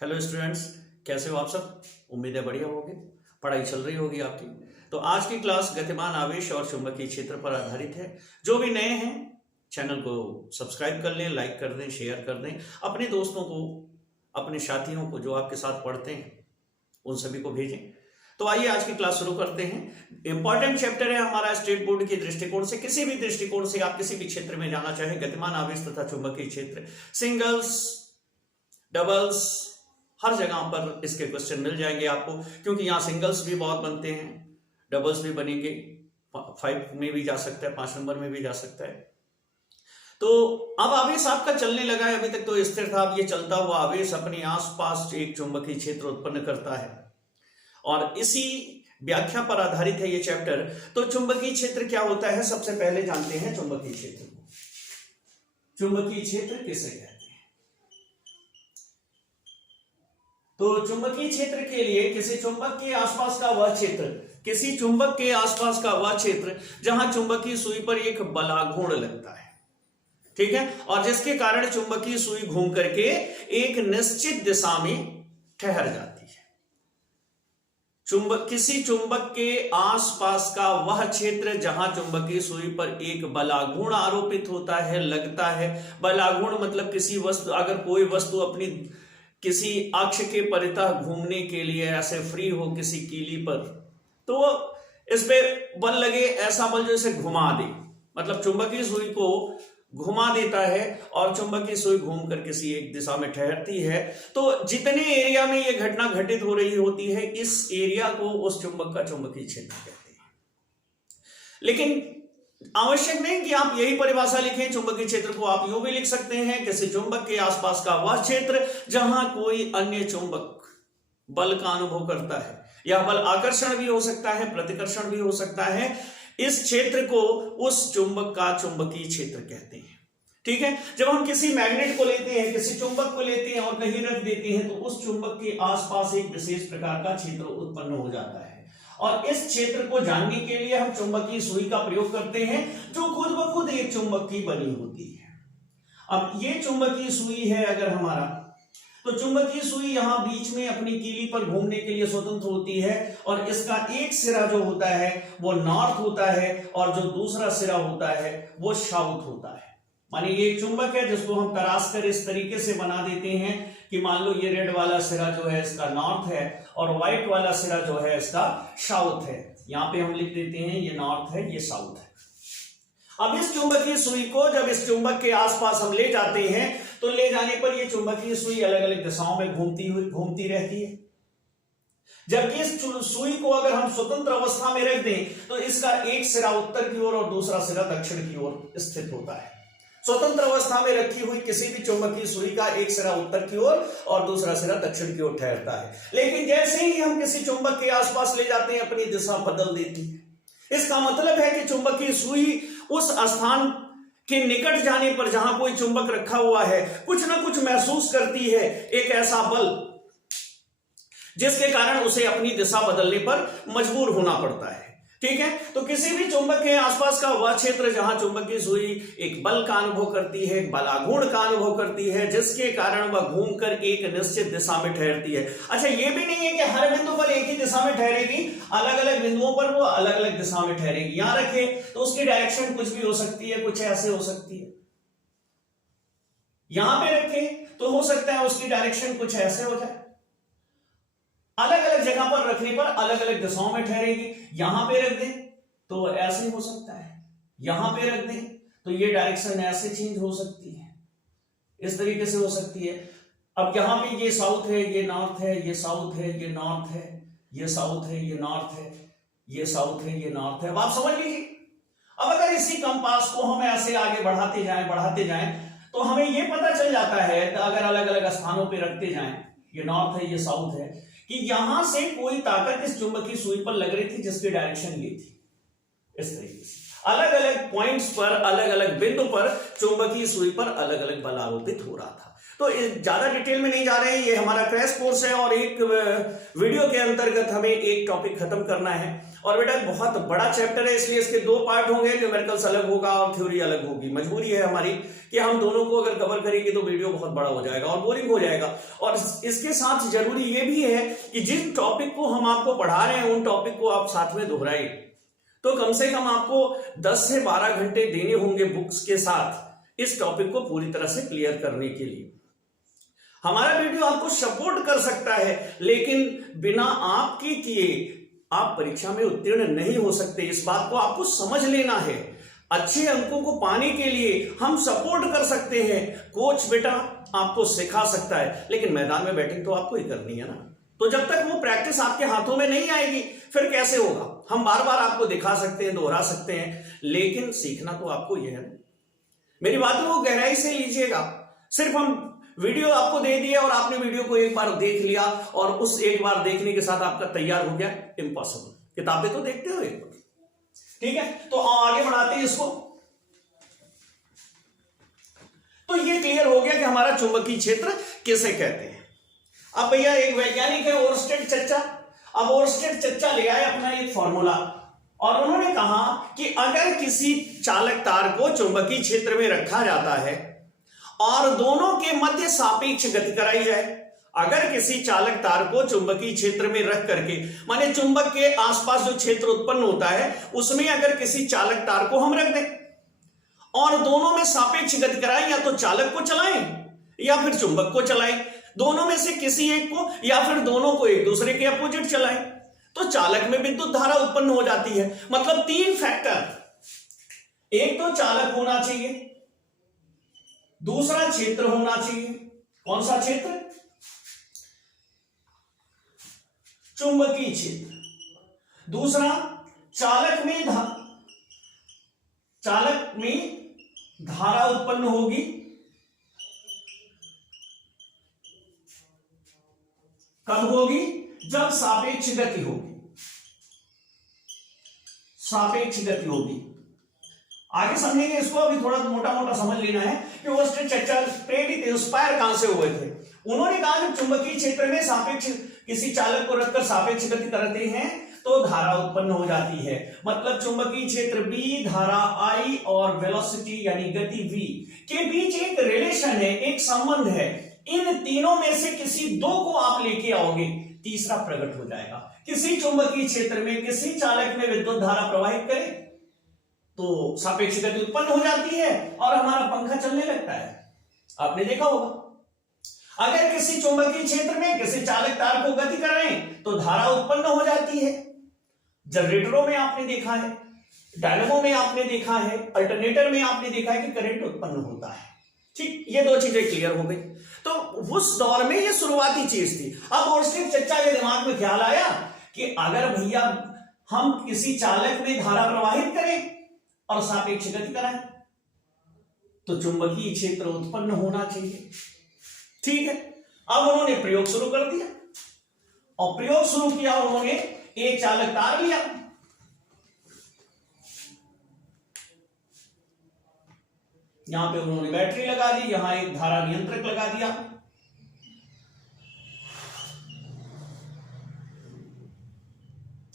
Hello students, कैसे हो आप सब। उम्मीद है बढ़िया होगे, पढ़ाई चल रही होगी आपकी। तो आज की क्लास गतिमान आवेश और चुंबकीय क्षेत्र पर आधारित है। जो भी नए हैं चैनल को सब्सक्राइब कर लें, लाइक कर दें, शेयर कर दें अपने दोस्तों को, अपने साथियों को जो आपके साथ पढ़ते हैं उन सभी को भेजें। तो आइए आज की क्लास शुरू करते हैं। इंपॉर्टेंट चैप्टर है हमारा स्टेट बोर्ड के दृष्टिकोण से। किसी भी दृष्टिकोण से आप किसी भी क्षेत्र में जाना चाहें, गतिमान आवेश तथा चुंबकीय क्षेत्र, सिंगल्स, डबल्स, हर जगह पर इसके क्वेश्चन मिल जाएंगे आपको, क्योंकि यहाँ सिंगल्स भी बहुत बनते हैं, डबल्स भी बनेंगे, 5 में भी जा सकता है, 5 नंबर में भी जा सकता है। तो अब आवेश आपका चलने लगा है, अभी तक तो स्थिर था। अब ये चलता हुआ आवेश अपने आसपास एक चुंबकीय क्षेत्र उत्पन्न करता है और इसी व्याख्या पर आधारित है ये चैप्टर। तो चुंबकीय क्षेत्र क्या होता है, सबसे पहले जानते हैं चुंबकीय क्षेत्र को। चुंबकीय क्षेत्र किसे कहते हैं? तो चुंबकीय क्षेत्र के लिए किसी चुंबक के आसपास का वह क्षेत्र, किसी चुंबक के आसपास का वह क्षेत्र जहां चुंबकीय सुई पर एक बलाघूर्ण लगता है, ठीक है, और जिसके कारण चुंबकीय सुई घूम करके एक निश्चित दिशा में ठहर जाती है। किसी चुंबक के आसपास का वह क्षेत्र जहां चुंबकीय सुई पर एक बलाघूर्ण आरोपित होता है, लगता है। बलाघूर्ण मतलब किसी वस्तु, अगर कोई वस्तु अपनी किसी अक्ष के परितः घूमने के लिए ऐसे फ्री हो किसी कीली पर, तो इस पे बल लगे, ऐसा बल जो इसे घुमा दे, मतलब चुंबकीय सुई को घुमा देता है और चुंबकीय सुई घूमकर किसी एक दिशा में ठहरती है। तो जितने एरिया में यह घटना घटित हो रही होती है, इस एरिया को उस चुंबक का चुंबकीय क्षेत्र कहते हैं। लेकिन आवश्यक नहीं कि आप यही परिभाषा लिखें। चुंबकीय क्षेत्र को आप यूं भी लिख सकते हैं, किसी चुंबक के आसपास का वह क्षेत्र जहां कोई अन्य चुंबक बल का अनुभव करता है। यह बल आकर्षण भी हो सकता है, प्रतिकर्षण भी हो सकता है। इस क्षेत्र को उस चुंबक का चुंबकीय क्षेत्र कहते हैं, ठीक है। जब हम किसी मैग्नेट को लेते हैं, किसी चुंबक को लेते हैं और कहीं रख देते हैं, तो उस चुंबक के आसपास एक विशेष प्रकार का क्षेत्र उत्पन्न हो जाता है और इस क्षेत्र को जानने के लिए हम चुंबकीय सुई का प्रयोग करते हैं, जो खुद ब खुद एक चुंबक की बनी होती है। अब ये चुंबकीय सुई है अगर हमारा, तो चुंबकीय सुई यहां बीच में अपनी कीली पर घूमने के लिए स्वतंत्र होती है और इसका एक सिरा जो होता है वो नॉर्थ होता है और जो दूसरा सिरा होता है वो साउथ होता है। माने ये एक चुंबक है जिसको हम तराश कर इस तरीके से बना देते हैं कि मान लो ये रेड वाला सिरा जो है इसका नॉर्थ है और व्हाइट वाला सिरा जो है इसका साउथ है। यहां पे हम लिख देते हैं ये नॉर्थ है, ये साउथ है। अब इस चुंबकीय सुई को जब इस चुंबक के आसपास हम ले जाते हैं, तो ले जाने पर ये चुंबकीय सुई अलग अलग दिशाओं में घूमती रहती है। जबकि इस सुई को अगर हम स्वतंत्र अवस्था में रख दें, तो इसका एक सिरा उत्तर की ओर और दूसरा सिरा दक्षिण की ओर स्थित होता है। स्वतंत्र अवस्था में रखी हुई किसी भी चुंबकीय सुई का एक सिरा उत्तर की ओर और दूसरा सिरा दक्षिण की ओर ठहरता है। लेकिन जैसे ही हम किसी चुंबक के आसपास ले जाते हैं, अपनी दिशा बदल देती है। इसका मतलब है कि चुंबकीय सुई उस स्थान के निकट जाने पर जहां कोई चुंबक रखा हुआ है, कुछ ना कुछ महसूस करती है, एक ऐसा बल जिसके कारण उसे अपनी दिशा बदलने पर मजबूर होना पड़ता है, ठीक है। तो किसी भी चुंबक के आसपास का वह क्षेत्र जहां चुंबकीय सुई एक बल का अनुभव करती है, बलाघूर्ण का अनुभव करती है, जिसके कारण वह घूमकर एक निश्चित दिशा में ठहरती है। अच्छा, यह भी नहीं है कि हर बिंदु पर एक ही दिशा में ठहरेगी, अलग अलग बिंदुओं पर वो अलग अलग दिशा में ठहरेगी। यहां रखे तो उसकी डायरेक्शन कुछ भी हो सकती है, कुछ ऐसे हो सकती है। यहां पे रखे तो हो सकता है उसकी डायरेक्शन कुछ ऐसे हो जाए। अलग अलग जगह पर रखने पर अलग अलग दिशाओं में ठहरेगी। यहां पे रख दें तो ऐसे हो सकता है, यहां पे रख दें तो ये डायरेक्शन ऐसे चेंज हो सकती है, इस तरीके से हो सकती है। अब यहां पे ये साउथ है, ये नॉर्थ है, ये साउथ है, ये नॉर्थ है, ये साउथ है, ये नॉर्थ है, ये साउथ है, ये नॉर्थ है। अब आप समझ लीजिए, अब अगर इसी कंपास को हम ऐसे आगे बढ़ाते जाएं तो हमें ये पता चल जाता है, अगर अलग अलग स्थानों पर रखते जाएं, ये नॉर्थ है, ये साउथ है, कि यहां से कोई ताकत इस चुंबकीय सुई पर लग रही थी जिसकी डायरेक्शन ये थी, इस तरीके से। अलग अलग पॉइंट्स पर, अलग अलग बिंदु पर चुंबकीय सुई पर अलग अलग बल आरोपित हो रहा था। तो ज्यादा डिटेल में नहीं जा रहे हैं, ये हमारा क्रैश कोर्स है और एक वीडियो के अंतर्गत हमें एक टॉपिक खत्म करना है। और बेटा बहुत बड़ा चैप्टर है, इसलिए इसके दो पार्ट होंगे, न्यूमेरिकल्स अलग होगा और थ्योरी अलग होगी। मजबूरी है हमारी कि हम दोनों को अगर कवर करेंगे तो वीडियो बहुत बड़ा हो जाएगा और बोरिंग हो जाएगा। और इसके साथ जरूरी ये भी है कि जिस टॉपिक को हम आपको पढ़ा रहे हैं उन टॉपिक को आप साथ में दोहराएं, तो कम से कम आपको 10 से 12 घंटे देने होंगे बुक्स के साथ इस टॉपिक को पूरी तरह से क्लियर करने के लिए। हमारा वीडियो आपको सपोर्ट कर सकता है, लेकिन बिना आपके किए आप परीक्षा में उत्तीर्ण नहीं हो सकते। इस बात को आपको समझ लेना है। अच्छे अंकों को पाने के लिए हम सपोर्ट कर सकते हैं, कोच बेटा आपको सिखा सकता है, लेकिन मैदान में बैटिंग तो आपको ही करनी है ना। तो जब तक वो प्रैक्टिस आपके हाथों में नहीं आएगी फिर कैसे होगा। हम बार बार आपको दिखा सकते हैं, दोहरा सकते हैं, लेकिन सीखना तो आपको यह है। मेरी बातों को गहराई से लीजिएगा। सिर्फ हम वीडियो आपको दे दिया और आपने वीडियो को एक बार देख लिया और उस एक बार देखने के साथ आपका तैयार हो गया, इम्पॉसिबल। किताबें तो देखते हो एक बार, ठीक है। तो आगे बढ़ाते हैं इसको। तो ये क्लियर हो गया कि हमारा चुंबकीय क्षेत्र किसे कहते हैं। अब भैया एक वैज्ञानिक है ओरस्टेड चच्चा। अब ओरस्टेड चच्चा ले आए अपना एक फॉर्मूला और उन्होंने कहा कि अगर किसी चालक तार को चुंबकीय क्षेत्र में रखा जाता है और दोनों के मध्य सापेक्ष गति कराई जाए, अगर किसी चालक तार को चुंबकीय क्षेत्र में रख करके, माने चुंबक के आसपास जो क्षेत्र उत्पन्न होता है उसमें अगर किसी चालक तार को हम रख दें और दोनों में सापेक्ष गति कराएं, या तो चालक को चलाएं या फिर चुंबक को चलाएं, दोनों में से किसी एक को, या फिर दोनों को एक दूसरे के अपोजिट चलाएं, तो चालक में विद्युत धारा उत्पन्न हो जाती है। मतलब 3 फैक्टर, एक तो चालक होना चाहिए, दूसरा क्षेत्र होना चाहिए। कौन सा क्षेत्र? चुंबकीय क्षेत्र। दूसरा चालक में धारा उत्पन्न होगी, कब होगी? जब सापेक्ष गति होगी। सापेक्ष गति होगी। आगे समझेंगे इसको, अभी थोड़ा मोटा मोटा समझ लेना है कि ओरस्टेड चच्चा प्रेरित इंस्पायर कहां से हुए थे। उन्होंने कहा जब चुंबकीय क्षेत्र में सापेक्ष किसी चालक को रखकर सापेक्ष गति करते हैं तो धारा उत्पन्न हो जाती है। मतलब चुंबकीय क्षेत्र B, धारा I और वेलोसिटी यानी गति V के बीच एक रिलेशन है, एक संबंध है। इन तीनों में से किसी दो को आप लेके आओगे, तीसरा प्रकट हो जाएगा। किसी चुंबकीय क्षेत्र में किसी चालक में विद्युत धारा प्रवाहित करे तो सापेक्ष गति उत्पन्न हो जाती है और हमारा पंखा चलने लगता है। आपने देखा होगा। अगर किसी चुंबकीय क्षेत्र में किसी चालक तार को गति कराएं तो धारा उत्पन्न हो जाती है। जनरेटरों में आपने देखा है, डायनेमो में आपने देखा है, अल्टरनेटर में आपने देखा है कि करंट उत्पन्न होता है। ठीक, ये दो चीजें क्लियर हो गई। तो उस दौर में ये शुरुआती चीज थी। अब ओरस्टेड चच्चा के दिमाग में ख्याल आया कि अगर भैया हम किसी चालक में धारा प्रवाहित करें और सापेक्ष गति कराएं तो चुंबकीय क्षेत्र उत्पन्न होना चाहिए। ठीक है, अब उन्होंने प्रयोग शुरू कर दिया और प्रयोग शुरू किया। उन्होंने एक चालक तार लिया, यहां पे उन्होंने बैटरी लगा दी, यहां एक धारा नियंत्रक लगा दिया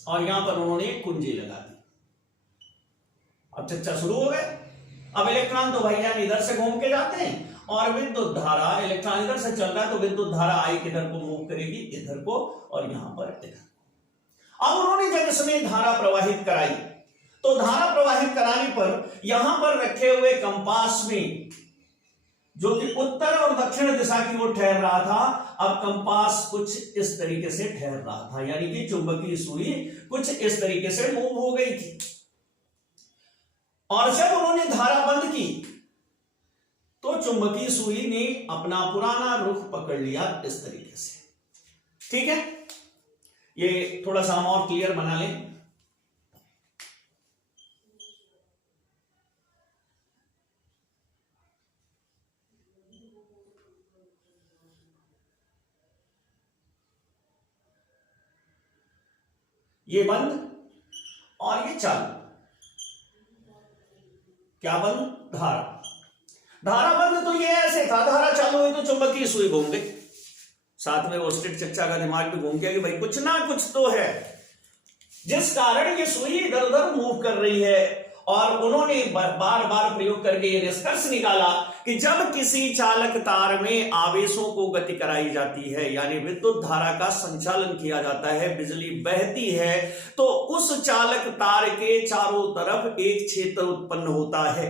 और यहां पर उन्होंने एक कुंजी लगा दी। अब चर्चा शुरू हो गए। अब इलेक्ट्रॉन तो भैया इधर से घूम के जाते हैं और विद्युत धारा, इलेक्ट्रॉन इधर से चल रहा है तो विद्युत धारा I किधर को मूव करेगी, इधर को, और यहां पर इधर। अब उन्होंने जब इसमें धारा प्रवाहित कराई तो धारा प्रवाहित कराने पर यहां पर रखे हुए कंपास में, जो कि उत्तर और दक्षिण दिशा की ओर ठहर रहा था, अब कंपास कुछ इस तरीके से ठहर रहा था, यानी कि चुंबकीय सुई कुछ इस तरीके से मूव हो गई थी। और जब उन्होंने धारा बंद की तो चुंबकीय सुई ने अपना पुराना रुख पकड़ लिया इस तरीके से। ठीक है, ये थोड़ा सा हम और क्लियर बना लें। ये बंद और ये चालू। क्या बंद? धारा। धारा बंद तो ये ऐसे था, धारा चालू हुई तो चुंबकीय सुई घूम गई। साथ में वो स्टेट चच्चा का दिमाग भी घूम गया कि भाई कुछ ना कुछ तो है जिस कारण ये सुई इधर उधर मूव कर रही है। और उन्होंने बार बार प्रयोग करके ये निष्कर्ष निकाला कि जब किसी चालक तार में आवेशों को गति कराई जाती है, यानी विद्युत धारा का संचालन किया जाता है, बिजली बहती है, तो उस चालक तार के चारों तरफ एक क्षेत्र उत्पन्न होता है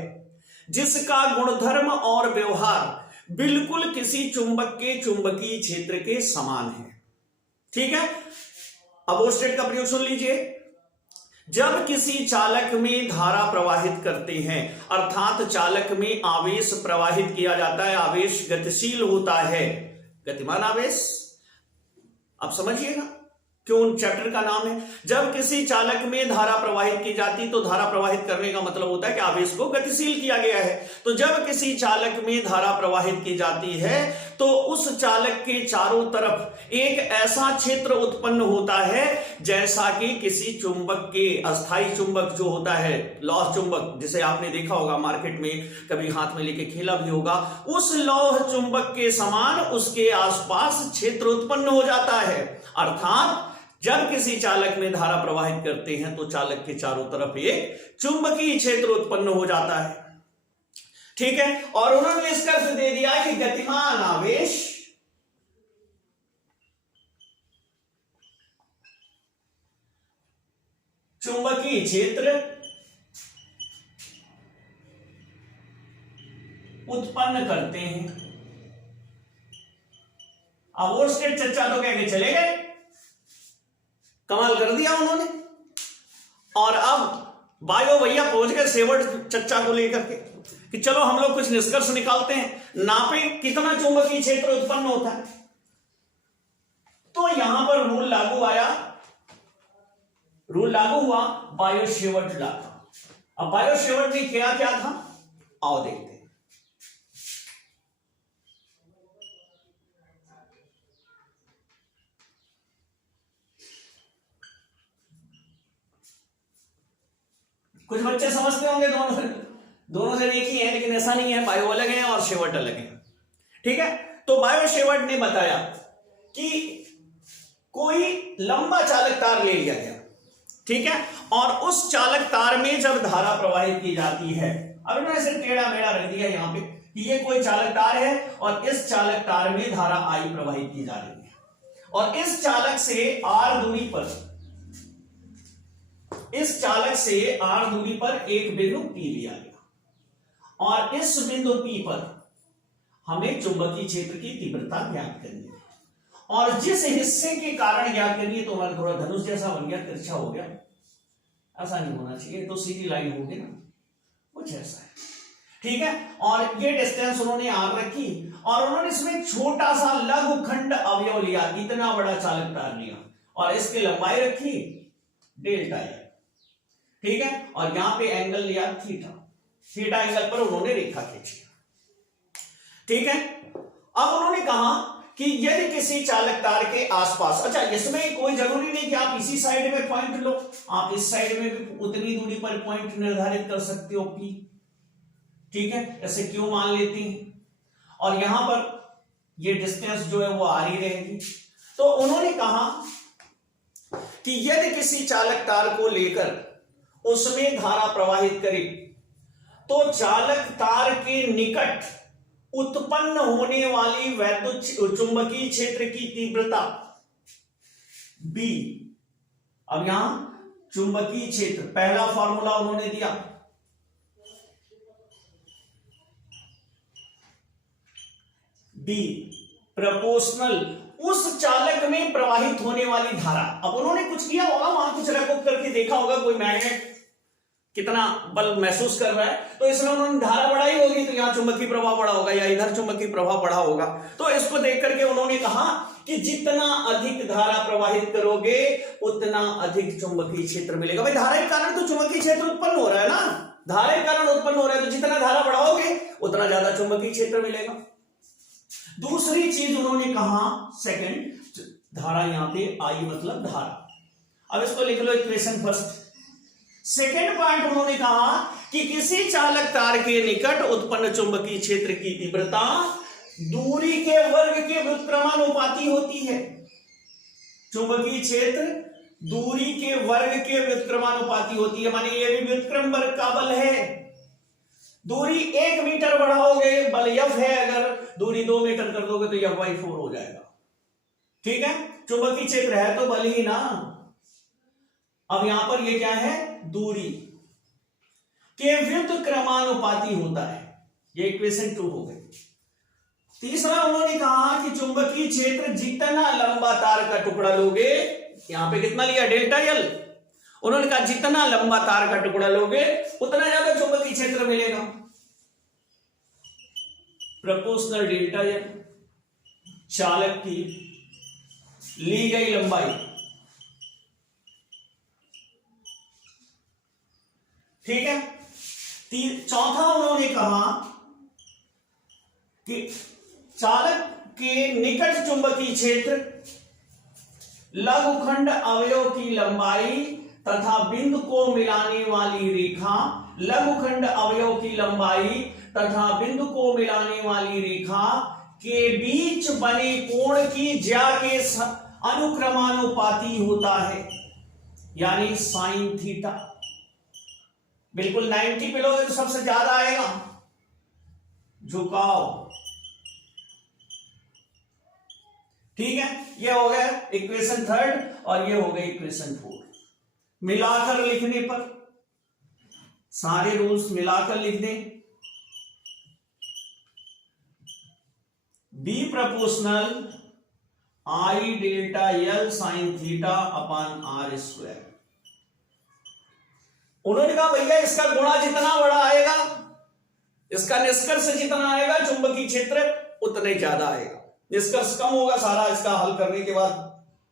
जिसका गुणधर्म और व्यवहार बिल्कुल किसी चुंबक के चुंबकीय क्षेत्र के समान है। ठीक है, अब वो स्टेट का प्रयोग सुन लीजिए। जब किसी चालक में धारा प्रवाहित करते हैं, अर्थात चालक में आवेश प्रवाहित किया जाता है, आवेश गतिशील होता है, गतिमान आवेश। अब समझिएगा क्यों चैप्टर का नाम है। जब किसी चालक में धारा प्रवाहित की जाती, तो धारा प्रवाहित करने का मतलब होता है कि आवेश को गतिशील किया गया है। तो जब किसी चालक में धारा प्रवाहित की जाती है तो उस चालक के चारों तरफ एक ऐसा क्षेत्र उत्पन्न होता है जैसा कि किसी चुंबक के, अस्थायी चुंबक जो होता है, लौह चुंबक, जिसे आपने देखा होगा मार्केट में, कभी हाथ में लेके खेला भी होगा, उस लौह चुंबक के समान उसके आसपास क्षेत्र उत्पन्न हो जाता है। अर्थात जब किसी चालक में धारा प्रवाहित करते हैं तो चालक के चारों तरफ एक चुंबकीय क्षेत्र उत्पन्न हो जाता है। ठीक है, और उन्होंने निष्कर्ष दे दिया कि गतिमान आवेश चुंबकीय क्षेत्र उत्पन्न करते हैं। अब वो स्टेट चर्चा तो कह के चले गए, कमाल कर दिया उन्होंने। और अब बायो भैया पहुंच गए सेवट चच्चा को लेकर के कि चलो हम लोग कुछ निष्कर्ष निकालते हैं, नापें कितना चुंबकीय क्षेत्र उत्पन्न होता है। तो यहां पर रूल लागू आया, रूल लागू हुआ बायो सेवट लॉ। अब बायो सेवट ने किया क्या था, आओ देखते हैं। कुछ बच्चे समझते होंगे दोनों से देखी है, लेकिन ऐसा नहीं है, बायो अलग है और शेवट अलग है। ठीक है, तो बायो शेवट ने बताया कि कोई लंबा चालक तार ले लिया गया, ठीक है, और उस चालक तार में जब धारा प्रवाहित की जाती है, अब इन्होंने सिर्फ टेढ़ा मेढ़ा रख दिया यहां पे कि ये कोई चालक तार है और इस चालक तार में धारा आई प्रवाहित की जा रही है, और इस चालक से आर दूरी पर, इस चालक से आर दूरी पर एक बिंदु P लिया गया, और इस बिंदु P पर हमें चुंबकीय क्षेत्र की तीव्रता ज्ञात करनी है, और जिस हिस्से के कारण ज्ञात करनी है, तो हमारा थोड़ा धनुष जैसा बन गया, तिरछा हो गया, ऐसा नहीं होना चाहिए, तो सीधी लाइन होगी ना, कुछ ऐसा है। ठीक है, और ये डिस्टेंस उन्होंने आर रखी, और उन्होंने इसमें छोटा सा लघुखंड अवयव लिया, इतना बड़ा चालक तार लिया, और इसकी लंबाई रखी डेल्टा है। ठीक है, और यहां पे एंगल लिया थीटा, थीटा एंगल पर उन्होंने रेखा खींची। ठीक है, अब उन्होंने कहा कि यदि किसी चालक तार के आसपास, अच्छा इसमें कोई जरूरी नहीं कि आप इसी साइड में पॉइंट लो, आप इस साइड में भी उतनी दूरी पर पॉइंट निर्धारित कर सकते हो P। ठीक है, ऐसे क्यों मान लेती हैं, और यहां पर ये डिस्टेंस जो है वो आ रही रहेगी। तो उन्होंने कहा कि यदि किसी चालक तार को लेकर उसमें धारा प्रवाहित करे तो चालक तार के निकट उत्पन्न होने वाली वैद्युत चुंबकीय क्षेत्र की तीव्रता B। अब यहां चुंबकीय क्षेत्र, पहला फॉर्मूला उन्होंने दिया, B प्रोपोर्शनल उस चालक में प्रवाहित होने वाली धारा। अब उन्होंने कुछ किया होगा, वहां कुछ रैप करके देखा होगा, कोई मैग्नेट कितना बल महसूस कर रहा है, तो इसमें उन्होंने धारा बढ़ाई होगी, तो यहां चुंबकीय प्रभाव बढ़ा होगा या इधर चुंबकीय प्रभाव बढ़ा होगा। तो इसको देख करके उन्होंने कहा कि जितना अधिक धारा प्रवाहित करोगे उतना अधिक चुंबकीय क्षेत्र मिलेगा। भाई धारा के कारण तो चुंबकीय क्षेत्र उत्पन्न हो रहा है ना, धारा के कारण उत्पन्न हो रहा है, तो जितना धारा बढ़ाओगे उतना ज्यादा चुंबकीय क्षेत्र मिलेगा। दूसरी चीज उन्होंने कहा, सेकंड, धारा यहां पे आई मतलब धारा। अब इसको लिख लो इक्वेशन फर्स्ट, सेकेंड पॉइंट उन्होंने कहा कि किसी चालक तार के निकट उत्पन्न चुंबकीय क्षेत्र की तीव्रता दूरी के वर्ग के व्युत्क्रमानुपाती होती है। चुंबकीय क्षेत्र दूरी के वर्ग के व्युत्क्रमानुपाती होती है, माने ये भी व्युत्क्रम वर्ग का बल है। दूरी 1 मीटर बढ़ाओगे बल F है, अगर दूरी 2 मीटर कर दोगे तो F/4 हो जाएगा। ठीक है, चुंबकीय क्षेत्र है तो बल ही ना। अब यहां पर ये क्या है, दूरी के व्युत्क्रमानुपाती होता है। ये इक्वेशन 2 हो गई। तीसरा उन्होंने कहा कि चुंबकीय क्षेत्र जितना लंबा तार का टुकड़ा लोगे, यहां पे कितना लिया, डेल्टा एल। उन्होंने कहा जितना लंबा तार का टुकड़ा लोगे उतना ज्यादा चुंबकीय क्षेत्र मिलेगा। प्रोपोर्शनल डेल्टा एल, चालक की ली गई लंबाई, ठीक है। चौथा उन्होंने कहा कि चालक के निकट चुंबकीय क्षेत्र लघुखंड अवयव की लंबाई तथा बिंदु को मिलाने वाली रेखा, लघुखंड अवयव की लंबाई तथा बिंदु को मिलाने वाली रेखा के बीच बने कोण की ज्या के अनुक्रमानुपाती होता है, यानी साइन थीटा। बिल्कुल 90 पे लोगे तो सबसे ज्यादा आएगा झुकाव। ठीक है, ये हो गया इक्वेशन 3 और ये हो गई इक्वेशन 4। मिलाकर लिखने पर सारे रूल्स मिलाकर लिख दें। B proportional I delta L sine theta upon are square. उन्होंने कहा भैया इसका गुणा जितना बड़ा आएगा, इसका निष्कर्ष जितना आएगा, चुंबकीय क्षेत्र उतना ही ज्यादा आएगा। निष्कर्ष कम होगा सारा, इसका हल करने के बाद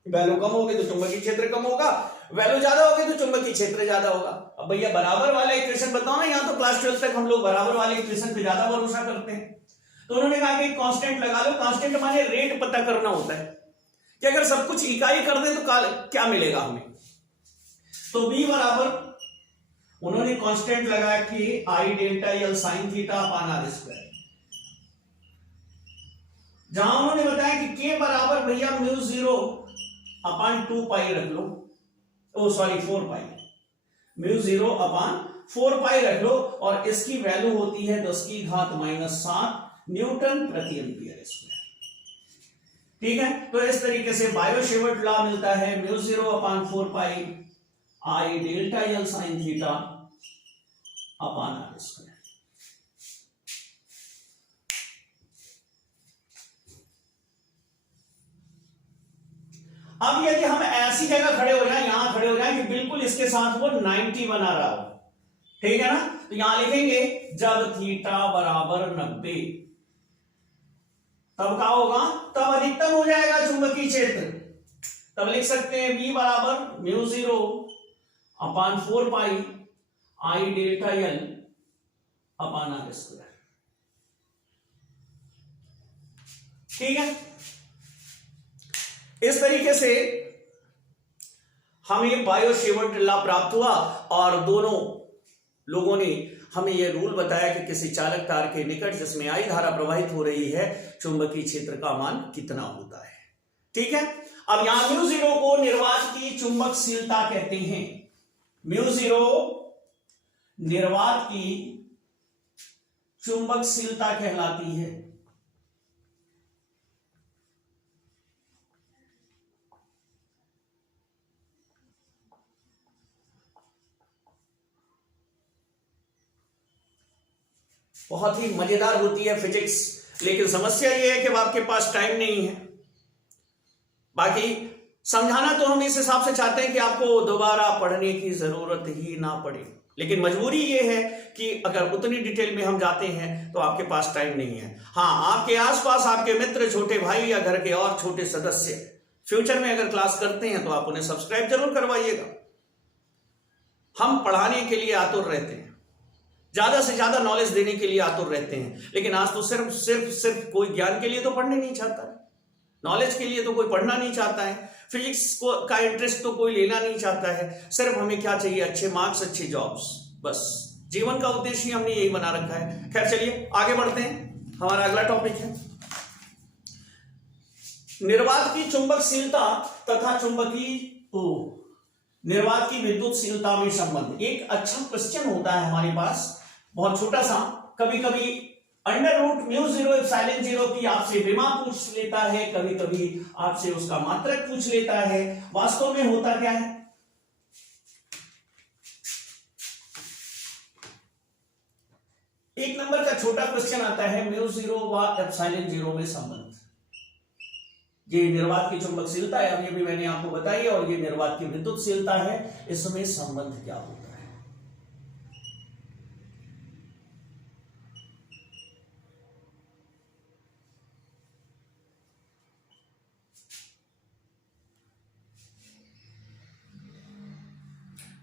वैल्यू कम होगी तो चुंबकीय क्षेत्र कम होगा, वैल्यू ज्यादा होगी तो चुंबकीय क्षेत्र ज्यादा होगा। अब भैया बराबर वाला इक्वेशन बताओ ना, यहां तो क्लास 12 तक हम लोग बराबर वाले इक्वेशन पे ज्यादा भरोसा करते हैं। तो उन्होंने कहा कि कांस्टेंट लगा लो। कांस्टेंट माने रेट पता करना होता है कि अगर सब कुछ इकाई कर दे तो क्या मिलेगा हमें। तो बी बराबर उन्होंने कांस्टेंट लगाया कि I delta L sine theta upon are square. जहां उन्होंने बताया कि के बराबर भैया म्यू 0 अपॉन 2 पाई रख लो, ओ सॉरी 4 पाई, म्यू 0 अपॉन 4 पाई रख लो और इसकी वैल्यू होती है 10 की घात -7 न्यूटन प्रति एम्पियर स्क्वायर। ठीक है, तो इस तरीके से बायो-सेवर्ट लॉ मिलता है mu 0 upon 4 pi I delta L sine theta upon are square. अब यदि हम ऐसी जगह खड़े हो जाएं, यहां खड़े हो जाएं कि बिल्कुल इसके साथ वो 90 बना रहा हो, ठीक है ना, तो यहां लिखेंगे जब थीटा बराबर 90 तब क्या होगा, तब अधिकतम हो जाएगा चुंबकीय क्षेत्र। तब लिख सकते हैं बी बराबर mu 0 upon 4 pi I delta l upon are square. ठीक है, इस तरीके से हमें बायो-सेवर्ट लॉ प्राप्त हुआ और दोनों लोगों ने हमें यह रूल बताया कि किसी चालक तार के निकट जिसमें आई धारा प्रवाहित हो रही है चुंबकीय क्षेत्र का मान कितना होता है। ठीक है, अब यहां म्यू 0 को निर्वात की चुंबकशीलता कहते हैं। म्यू 0 निर्वात की चुंबकशीलता कहलाती है। बहुत ही मजेदार होती है फिजिक्स, लेकिन समस्या यह है कि आपके पास टाइम नहीं है। बाकी समझाना तो हम इस हिसाब से चाहते हैं कि आपको दोबारा पढ़ने की जरूरत ही ना पड़े, लेकिन मजबूरी यह है कि अगर उतनी डिटेल में हम जाते हैं तो आपके पास टाइम नहीं है। हाँ, आपके आसपास आपके मित्र, छोटे भाई या घर के और छोटे सदस्य फ्यूचर में अगर क्लास करते हैं तो आप उन्हें सब्सक्राइब जरूर करवाइएगा। हम पढ़ाने के लिए आतुर रहते हैं, ज्यादा से ज्यादा नॉलेज देने के लिए आतुर रहते हैं, लेकिन आज तो सिर्फ कोई ज्ञान के लिए तो पढ़ने नहीं चाहता है। नॉलेज के लिए तो कोई पढ़ना नहीं चाहता है, फिजिक्स को का इंटरेस्ट तो कोई लेना नहीं चाहता है, सिर्फ हमें क्या चाहिए, अच्छे मार्क्स, अच्छी जॉब्स, बस जीवन का उद्देश्य ही हमने यही बना रखा है। खैर चलिए आगे बढ़ते हैं, हमारा अगला टॉपिक है निर्वात की चुंबकशीलता तथा निर्वात की विद्युतशीलता में संबंध। एक अच्छा क्वेश्चन होता है हमारे पास, बहुत छोटा सा, कभी कभी √μ0ε0 की आपसे विमा पूछ लेता है, कभी कभी आपसे उसका मात्रक पूछ लेता है। वास्तव में होता क्या है, एक नंबर का छोटा क्वेश्चन आता है μ0 व ε0 में संबंध। ये निर्वात की चुंबकशीलता है, अभी मैंने आपको बताई, और ये निर्वात की विद्युतशीलता है, इसमें संबंध क्या होता है।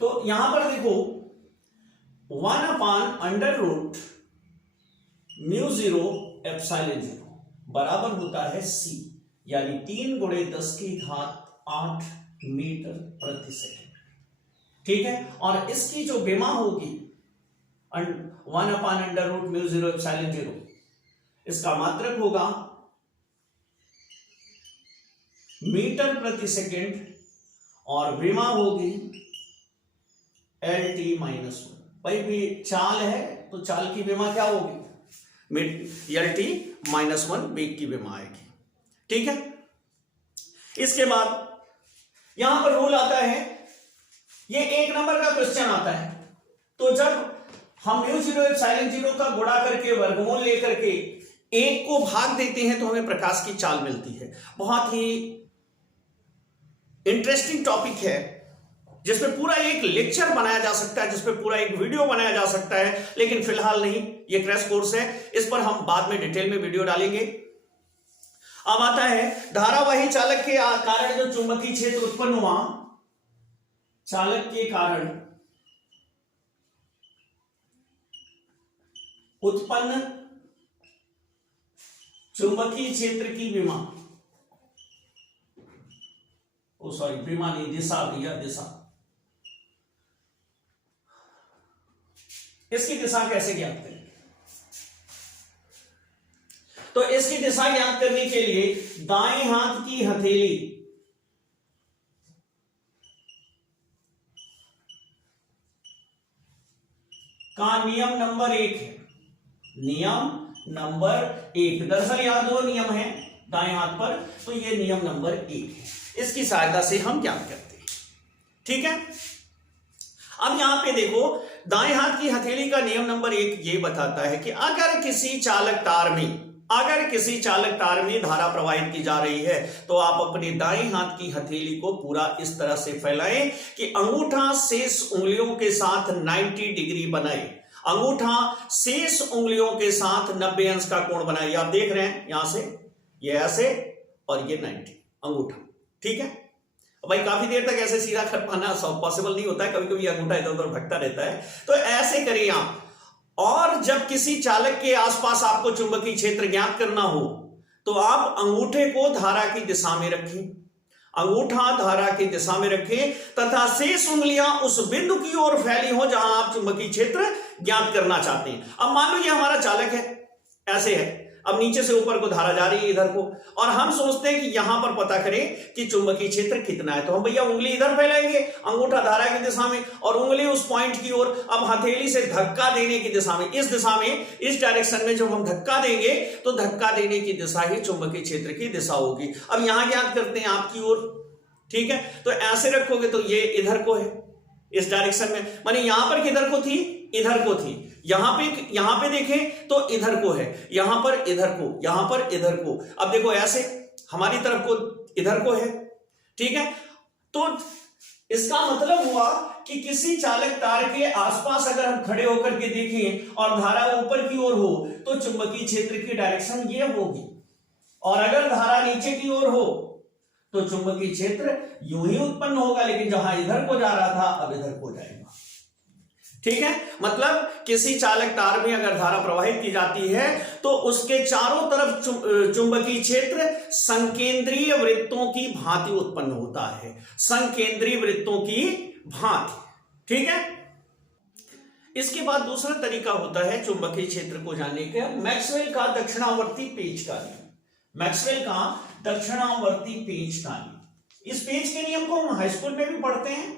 तो यहां पर देखो 1/√μ0ε0 बराबर होता है C, यानी 3 × 10⁸ मीटर प्रति सेकंड। ठीक है, और इसकी जो विमा होगी 1/√μ0ε0, इसका मात्रक होगा मीटर प्रति सेकंड, और विमा होगी LT-1। भाई भी चाल है तो चाल की विमा क्या होगी, LT-1 वेग की विमा आएगी। ठीक है, इसके बाद यहां पर रूल आता है, ये 1 नंबर का क्वेश्चन आता है, तो जब हम μ0ε0 का गुणा करके वर्गमूल लेकर के 1 को भाग देते हैं तो हमें प्रकाश की चाल मिलती है। बहुत ही इंटरेस्टिंग टॉपिक है, जिसमें पूरा एक लेक्चर बनाया जा सकता है, जिसपे पूरा एक वीडियो बनाया जा सकता है, लेकिन फिलहाल नहीं, ये क्रैश कोर्स है, इस पर हम बाद में डिटेल में वीडियो डालेंगे। अब आता है धारावाही चालक के कारण जो चुंबकीय क्षेत्र उत्पन्न हुआ, चालक के कारण उत्पन्न चुंबकीय क्षेत्र की विमा, विमा नहीं, दिशा भैया, दिशा। इसकी दिशा कैसे ज्ञात करें, तो इसकी दिशा ज्ञात करने के लिए दाएं हाथ की हथेली का नियम नंबर 1 है, नियम नंबर 1। दरअसल यहां 2 नियम है दाएं हाथ पर, तो ये नियम नंबर 1 है, इसकी सहायता से हम ज्ञात करते हैं। ठीक है, अब यहां पे देखो, दाएं हाथ की हथेली का नियम नंबर 1 ये बताता है कि अगर किसी चालक तार में धारा प्रवाहित की जा रही है, तो आप अपने दाएं हाथ की हथेली को पूरा इस तरह से फैलाएं कि अंगूठा शेष उंगलियों के साथ 90 डिग्री बनाए, अंगूठा शेष उंगलियों के साथ 90 अंश का कोण बनाए। आप देख रहे हैं यहां से, ये ऐसे और ये 90 अंगूठा। ठीक है भाई, काफी देर तक ऐसे सीधा कर पाना पॉसिबल नहीं होता है, कभी कभी अंगूठा इधर उधर भटकता रहता है, तो ऐसे करिए आप। और जब किसी चालक के आसपास आपको चुंबकीय क्षेत्र ज्ञात करना हो, तो आप अंगूठे को धारा की दिशा में रखें, अंगूठा धारा की दिशा में रखें, तथा शेष उंगलियां उस बिंदु की ओर फैली हो जहां आप चुंबकीय क्षेत्र ज्ञात करना चाहते हैं। अब मान लो ये हमारा चालक है, ऐसे है, अब नीचे से ऊपर को धारा जा रही है इधर को, और हम सोचते हैं कि यहां पर पता करें कि चुंबकीय क्षेत्र कितना है, तो हम भैया उंगली इधर फैलाएंगे, अंगूठा धारा की दिशा में और उंगली उस पॉइंट की ओर। अब हथेली से धक्का देने की दिशा में, इस दिशा में, इस डायरेक्शन में जब हम धक्का देंगे तो धक्का देने की दिशा ही चुंबकीय क्षेत्र की दिशा होगी। अब यहां ज्ञात करते हैं आपकी ओर। ठीक है, तो ऐसे रखोगे तो ये इधर को है, इस डायरेक्शन में, माने यहां पर किधर को थी, इधर को थी, यहां पे देखें तो इधर को है, यहां पर इधर को, यहां पर इधर को। अब देखो ऐसे हमारी तरफ को इधर को है। ठीक है, तो इसका मतलब हुआ कि किसी चालक तार के आसपास अगर हम खड़े होकर के देखें और धारा ऊपर की ओर हो तो चुंबकीय क्षेत्र की डायरेक्शन ये होगी, और अगर धारा नीचे की ओर हो तो चुंबकीय क्षेत्र यूं ही उत्पन्न होगा, लेकिन जहां इधर को जा रहा था अब इधर को जाएगा। ठीक है, मतलब किसी चालक तार में अगर धारा प्रवाहित की जाती है तो उसके चारों तरफ चुंबकीय क्षेत्र संकेंद्रीय वृत्तों की भांति उत्पन्न होता है, संकेंद्रीय वृत्तों की भांति। ठीक है, इसके बाद दूसरा तरीका होता है चुंबकीय क्षेत्र को जानने का, मैक्सवेल का दक्षिणावर्ती पेच का नियम। मैक्सवेल का दक्षिणावर्ती पेच का नियम, इस पेच के नियम को हम हाई स्कूल में भी पढ़ते हैं,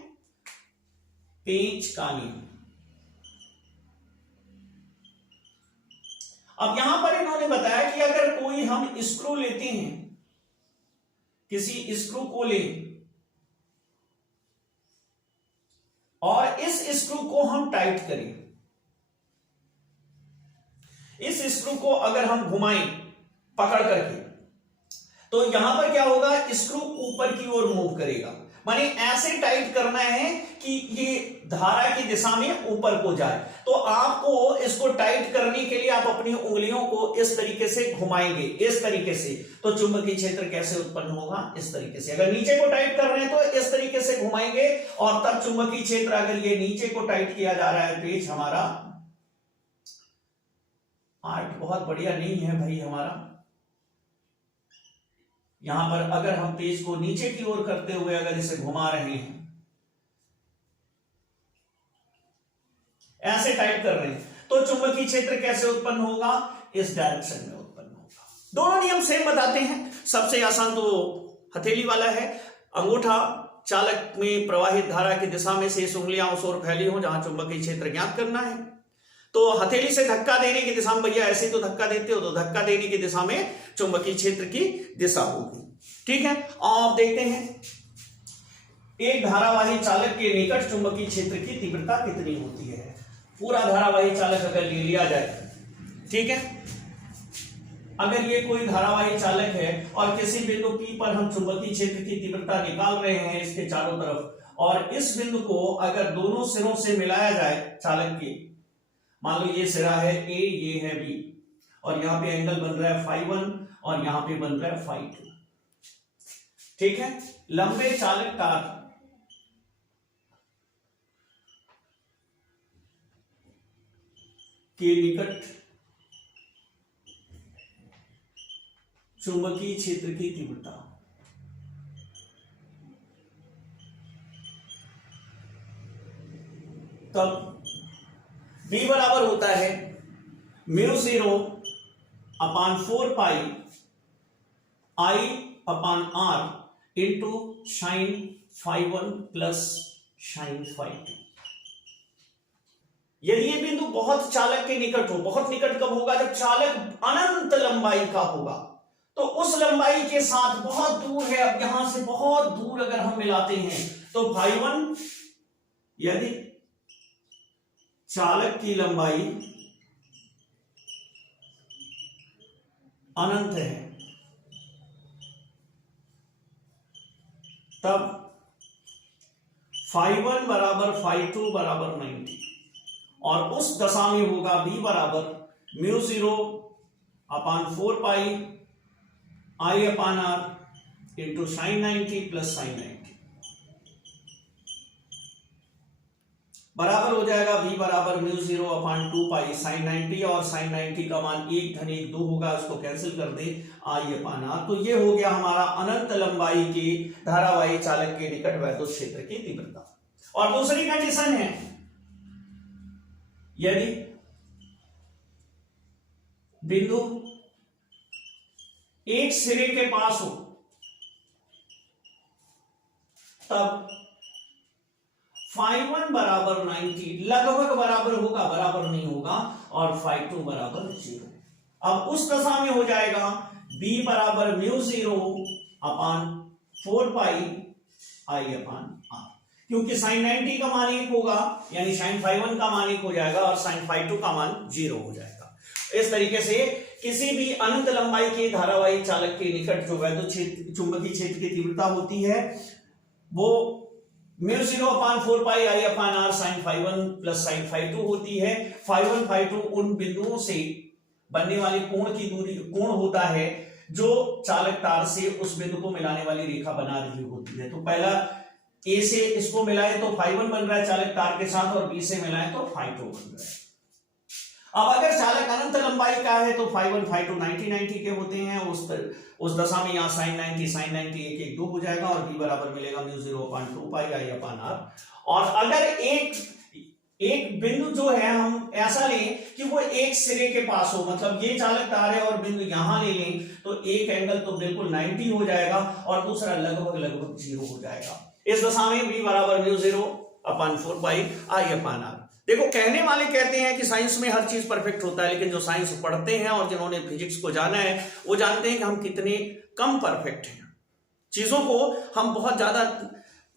पेच का नियम। अब यहां पर इन्होंने बताया कि अगर कोई हम स्क्रू लेते हैं, किसी स्क्रू को लें और इस स्क्रू को हम टाइट करें, इस स्क्रू को अगर हम घुमाएं पकड़ करके, तो यहां पर क्या होगा, स्क्रू ऊपर की ओर मूव करेगा, माने ऐसे टाइट करना है कि ये धारा की दिशा में ऊपर को जाए। तो आपको इसको टाइट करने के लिए आप अपनी उंगलियों को इस तरीके से घुमाएंगे, इस तरीके से, तो चुंबकीय क्षेत्र कैसे उत्पन्न होगा, इस तरीके से। अगर नीचे को टाइट कर रहे हैं तो इस तरीके से घुमाएंगे और तब चुंबकीय क्षेत्र, अगर ये नीचे को टाइट किया जा रहा है, पेच हमारा आर्ट बहुत बढ़िया नहीं है भाई हमारा, यहां पर अगर हम पेज को नीचे की ओर करते हुए अगर इसे घुमा रहे हैं, ऐसे टाइप कर रहे हैं, तो चुंबकीय क्षेत्र कैसे उत्पन्न होगा, इस डायरेक्शन में उत्पन्न होगा। दोनों नियम सेम बताते हैं। सबसे आसान तो हथेली वाला है, अंगूठा चालक में प्रवाहित धारा की दिशा में शेष उंगलियां उस ओर फैली हो जहां चुंबकीय क्षेत्र ज्ञात करना है। तो हथेली से धक्का देने की दिशा में, भैया ऐसे तो धक्का देते हो, तो धक्का देने की दिशा में चुंबकीय क्षेत्र की दिशा होगी। ठीक है, आप देखते हैं एक धारावाही चालक के निकट चुंबकीय क्षेत्र की तीव्रता कितनी होती है। पूरा धारावाही चालक अगर ले लिया जाए, ठीक है, अगर ये कोई धारावाही चालक है और किसी बिंदु P पर हम चुंबकीय क्षेत्र की तीव्रता निकाल रहे हैं इसके चारों तरफ, और इस बिंदु को अगर दोनों सिरों से मिलाया जाए चालक के, मान लो ये सिरा है A, ये है B, और यहां पे एंगल बन रहा है φ1 और यहां पे बन रहा है φ2। ठीक है, लंबे चालक तार के निकट चुंबकीय क्षेत्र की तीव्रता, तब B बराबर होता है μ0/4π I/r into sine φ1 plus sign φ2। यदि ये बिंदु बहुत चालक के निकट हो, बहुत निकट कब होगा, जब चालक अनंत लंबाई का होगा, तो उस लंबाई के साथ बहुत दूर है, अब यहां से बहुत दूर अगर हम मिलाते हैं तो φ1, यदि चालक की लंबाई अनंत है तब φ1 बराबर φ2 बराबर 90, और उस दशा में होगा B बराबर μ0/4π I/r into sine 90 plus sign 90, बराबर हो जाएगा B बराबर μ0/2π साइन 90, और साइन 90 का मान 1 धन 1 2 होगा, उसको कैंसिल कर दे I/r। तो ये हो गया हमारा अनंत लंबाई के धारावाही चालक के निकट वैद्युत क्षेत्र की तीव्रता। और दूसरी कंडीशन है, यदि बिंदु एक सिरे के पास हो तब φ1 बराबर 90 लगभग बराबर होगा, बराबर नहीं होगा, और φ2 बराबर 0। अब उस दशा में हो जाएगा B बराबर μ0/4π I/r, क्योंकि साइन 90 का मान 1 होगा, यानी साइन φ1 का मान 1 हो जाएगा और साइन φ2 का मान 0 हो जाएगा। इस तरीके से किसी भी अनंत लंबाई के धारावाही चालक के निकट जो वैद्युत क्षेत्र चुंबकीय क्षेत्र की तीव्रता होती है वो μ0/4π I/r sin φ1 प्लस sin φ2 होती है। φ1 φ2 उन बिंदुओं से बनने वाले कोण की दूरी, कोण होता है जो चालक तार से उस बिंदु को मिलाने वाली रेखा बना रही होती है। तो पहला ए से इसको मिलाए तो φ1 बन रहा है चालक तार के साथ, और बी से मिलाए तो φ2 बन रहा है। अब अगर चालक अनंत लंबाई का है तो φ1 φ2 90 के होते हैं, उस दशा में यहाँ sin 90 1 1 2 हो जाएगा, और b बराबर मिलेगा μ0/2 पाई i/r। और अगर एक बिंदु जो है हम ऐसा लें कि वो एक सिरे के पास हो, मतलब ये चालक तार है और बिंदु यहां ले लें, तो एक एंगल तो बिल्कुल 90 हो जाएगा और दूसरा लगभग 0 हो जाएगा। इस दशा में b बराबर μ0/4 पाई i/r। देखो, कहने वाले कहते हैं कि साइंस में हर चीज परफेक्ट होता है, लेकिन जो साइंस पढ़ते हैं और जिन्होंने फिजिक्स को जाना है वो जानते हैं कि हम कितने कम परफेक्ट हैं। चीजों को हम बहुत ज्यादा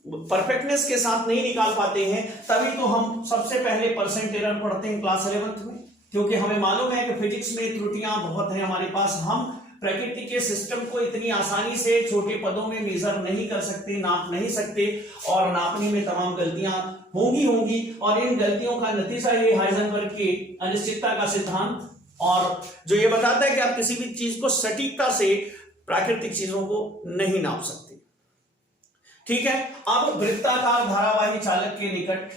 परफेक्टनेस के साथ नहीं निकाल पाते हैं, तभी तो हम सबसे पहले परसेंट एरर पढ़ते हैं क्लास 11th में, क्योंकि हमें मालूम है कि फिजिक्स में त्रुटियां बहुत हैं हमारे पास। हम प्रकृति के सिस्टम को इतनी आसानी से छोटे पदों में मेजर नहीं कर सकते, नाप नहीं सकते, और नापने में तमाम गलतियां होंगी, और इन गलतियों का नतीजा ये हाइजेनबर्ग के अनिश्चितता का सिद्धांत, और जो ये बताता है कि आप किसी भी चीज को सटीकता से प्राकृतिक चीजों को नहीं नाप सकते। ठीक है, अब वृत्ताकार धारावाही चालक के निकट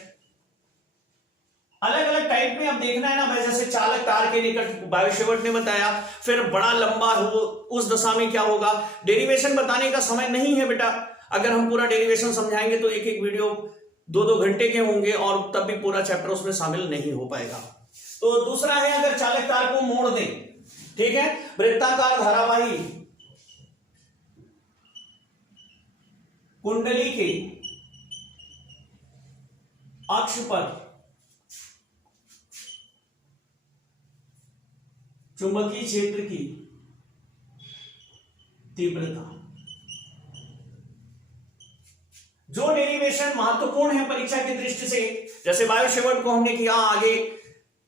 अलग अलग टाइप में अब देखना है ना भाई, जैसे चालक तार के निकट बायोसेवर्ट ने बताया, फिर बड़ा लंबा हो उस दशा में क्या होगा। डेरिवेशन बताने का समय नहीं है बेटा, अगर हम पूरा डेरिवेशन समझाएंगे तो एक एक वीडियो 2-2 घंटे के होंगे और तब भी पूरा चैप्टर उसमें शामिल नहीं हो पाएगा। तो दूसरा है, अगर चालक तार को मोड़ दें, ठीक है, वृत्ताकार धारावाही कुंडली के अक्ष पर चुंबकीय क्षेत्र की तीव्रता, जो डेरिवेशन महत्वपूर्ण है परीक्षा की दृष्टि से, जैसे बायोसेवर्ट को हमने किया, आगे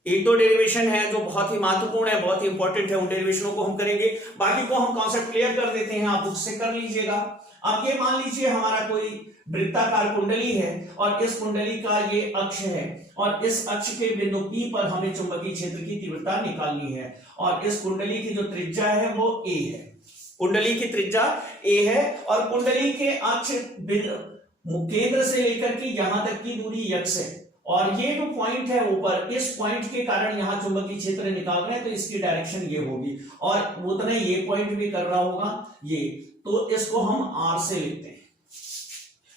1-2 डेरिवेशन है जो बहुत ही महत्वपूर्ण है, बहुत ही इंपॉर्टेंट है, उन डेरिवेशनों को हम करेंगे, बाकी को हम कॉन्सेप्ट क्लियर कर देते हैं, आप उससे कर लीजिएगा। अब ये मान लीजिए हमारा कोई वृत्ताकार कुंडली है और इस कुंडली का ये अक्ष है, और इस अक्ष के बिंदु P पर हमें चुंबकीय क्षेत्र की तीव्रता निकालनी है, और इस कुंडली की जो त्रिज्या है वो a है, कुंडली की त्रिज्या a है, और कुंडली के अक्ष केंद्र से लेकर के यहां तक की दूरी x है, और ये जो पॉइंट है ऊपर, इस पॉइंट के कारण यहां चुंबकीय क्षेत्र निकाल रहे हैं, तो इसकी डायरेक्शन ये होगी, और उतना ये पॉइंट भी कर रहा होगा ये, तो इसको हम r से लिखते हैं।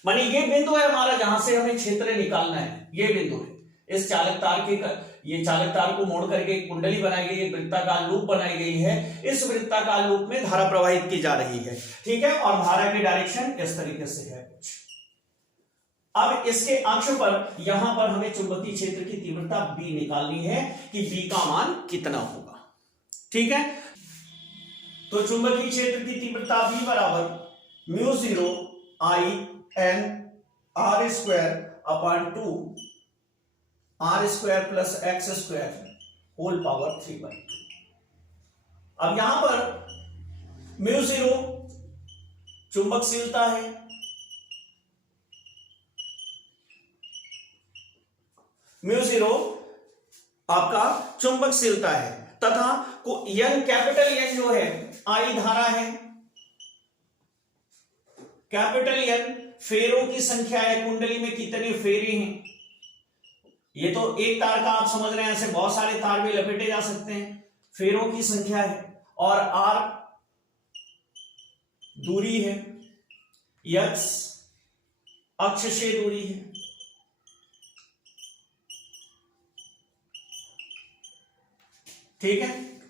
मानी ये बिंदु है हमारा जहां से हमें क्षेत्र निकालना है, ये बिंदु है। इस चालक तार के ये चालक तार को मोड़ करके एक कुंडली बनाई गई है, वृत्ताकार लूप बनाई गई है, इस वृत्ताकार लूप में धारा प्रवाहित की जा रही है, ठीक है, और धारा की डायरेक्शन इस तरीके से है कुछ। अब इसके अक्ष पर यहां पर हमें चुंबकीय क्षेत्र की तीव्रता b निकालनी है कि b का मान कितना होगा, ठीक है। तो चुंबकीय क्षेत्र की तीव्रता b बराबर μ0 I n r²/2 r² plus x² whole power 3/2। अब यहां पर μ0 चुंबकशीलता है, μ0 आपका चुंबकशीलता है, तथा n कैपिटल N जो है I धारा है, कैपिटल N फेरों की संख्या है, कुंडली में कितने फेरे हैं, ये तो एक तार का आप समझ रहे हैं, ऐसे बहुत सारे तार भी लपेटे जा सकते हैं, फेरों की संख्या है, और r दूरी है, x अक्ष से दूरी है, ठीक है,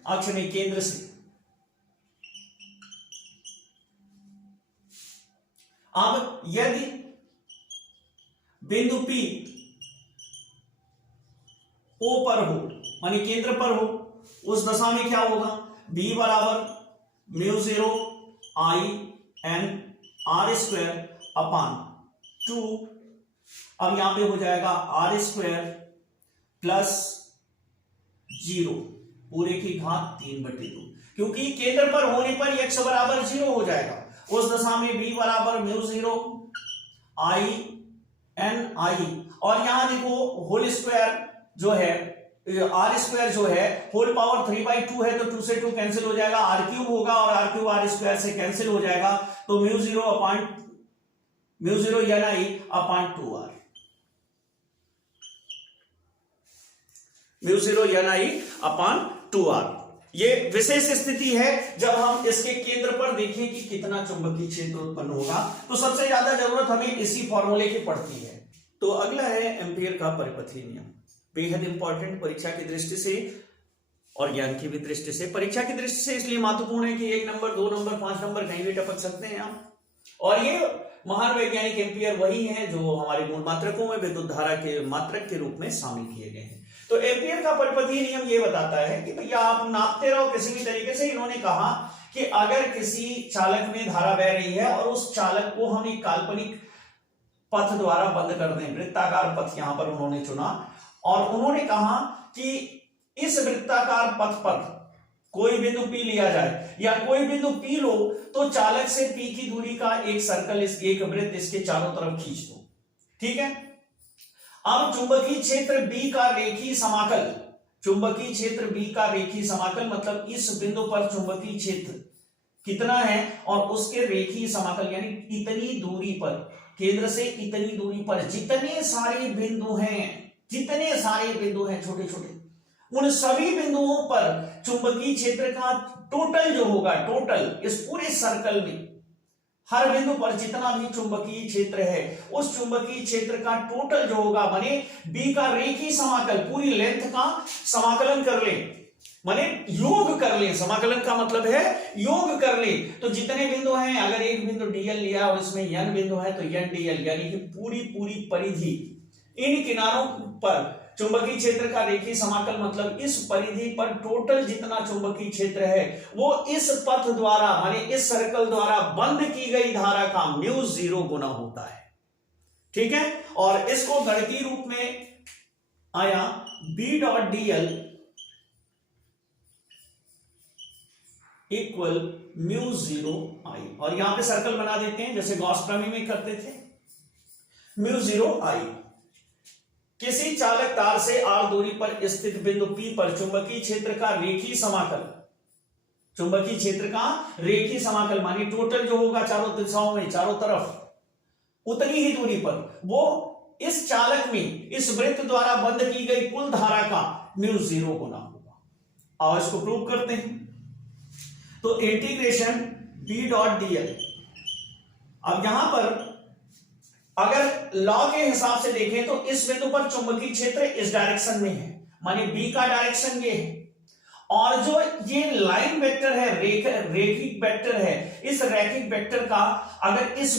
अक्ष में केंद्र से। अब यदि बिंदु P O पर हो, मानी केंद्र पर हो, उस दशा में क्या होगा, B बराबर μ0 I n r²/2, अब यहां पे हो जाएगा r² प्लस 0 पूरे की घात 3/2, क्योंकि केंद्र पर होने पर x बराबर 0 हो जाएगा। उस दशा में b बराबर μ0 I n I, और यहां देखो होल स्क्वायर जो है, r² जो है होल पावर 3/2 है, तो 2 से 2 कैंसिल हो जाएगा, r³ होगा और r³ r² से कैंसिल हो जाएगा, तो μ0 mu zero N I upon 2r, mu zero N I upon 2r। ये विशेष स्थिति है जब हम इसके केंद्र पर देखें कि कितना चुंबकीय क्षेत्र उत्पन्न होगा, तो सबसे ज्यादा जरूरत हमें इसी फॉर्मूले की पड़ती है। तो अगला है एम्पियर का परिपथीय नियम, बेहद इंपॉर्टेंट परीक्षा की दृष्टि से और ज्ञान की भी दृष्टि से। परीक्षा की दृष्टि से इसलिए महत्वपूर्ण है कि 1 नंबर 2 नंबर 5 नंबर कहीं भी टपक सकते हैं आप। और ये महान वैज्ञानिक एम्पियर वही है जो हमारे मूल मात्रकों में विद्युत धारा के मात्रक के रूप में शामिल किए गए हैं। तो एम्पियर का परिपथीय नियम ये बताता है कि भैया आप नापते रहो किसी भी तरीके से। इन्होंने कहा कि अगर किसी चालक में धारा बह रही है और उस चालक को हम एक काल्पनिक पथ द्वारा बंद कर दें, वृत्ताकार पथ यहां पर उन्होंने चुना, और उन्होंने कहा कि इस वृत्ताकार पथ पर कोई बिंदु P लिया जाए या कोई बिंदु P लो, तो चालक से P की दूरी का एक सर्कल, एक वृत्त इसके चारों तरफ खींच दो। ठीक है। अब चुंबकीय क्षेत्र B का रेखीय समाकल, चुंबकीय क्षेत्र B का रेखीय समाकल मतलब इस बिंदु पर चुंबकीय क्षेत्र कितना है और उसके रेखीय समाकल यानी इतनी दूरी पर, केंद्र से इतनी दूरी पर जितने सारे बिंदु हैं, जितने सारे बिंदु हैं छोटे छोटे, उन सभी बिंदुओं पर चुंबकीय क्षेत्र का टोटल जो होगा, टोटल इस पूरे सर्कल में हर बिंदु पर जितना भी चुंबकीय क्षेत्र है उस चुंबकीय क्षेत्र का टोटल जो होगा, माने बी का रेखीय समाकल, पूरी लेंथ का समाकलन कर ले, माने योग कर ले। समाकलन का मतलब है योग कर ले। तो जितने बिंदु हैं, अगर एक बिंदु डीएल लिया और इसमें n बिंदु है तो n डीएल, यानी कि पूरी पूरी परिधि, इन किनारों पर चुंबकीय क्षेत्र का रेखीय समाकल मतलब इस परिधि पर टोटल जितना चुंबकीय क्षेत्र है वो इस पथ द्वारा, माने इस सर्कल द्वारा बंद की गई धारा का म्यू जीरो गुना होता है। ठीक है। और इसको गणितीय रूप में आया B dot DL equal mu zero I, और यहां पे सर्कल बना देते हैं जैसे गॉस प्रमेय में करते थे। म्यू जीरो आई किसी चालक तार से r दूरी पर स्थित बिंदु P पर चुंबकीय क्षेत्र का रेखीय समाकल, चुंबकीय क्षेत्र का रेखीय समाकल मानी टोटल जो होगा चारों दिशाओं में, चारों तरफ उतनी ही दूरी पर, वो इस चालक में इस वृत्त द्वारा बंद की गई कुल धारा का म्यू जीरो गुना होगा। और इसको प्रूव करते हैं। तो इंटीग्रेशन B डॉट डीएल, अब यहां पर अगर लॉ के हिसाब से देखें तो इस बिंदु पर चुंबकीय क्षेत्र इस डायरेक्शन में है, माने B का डायरेक्शन ये है, और जो ये लाइन वेक्टर है, रैखिक वेक्टर है, इस रैखिक वेक्टर का अगर इस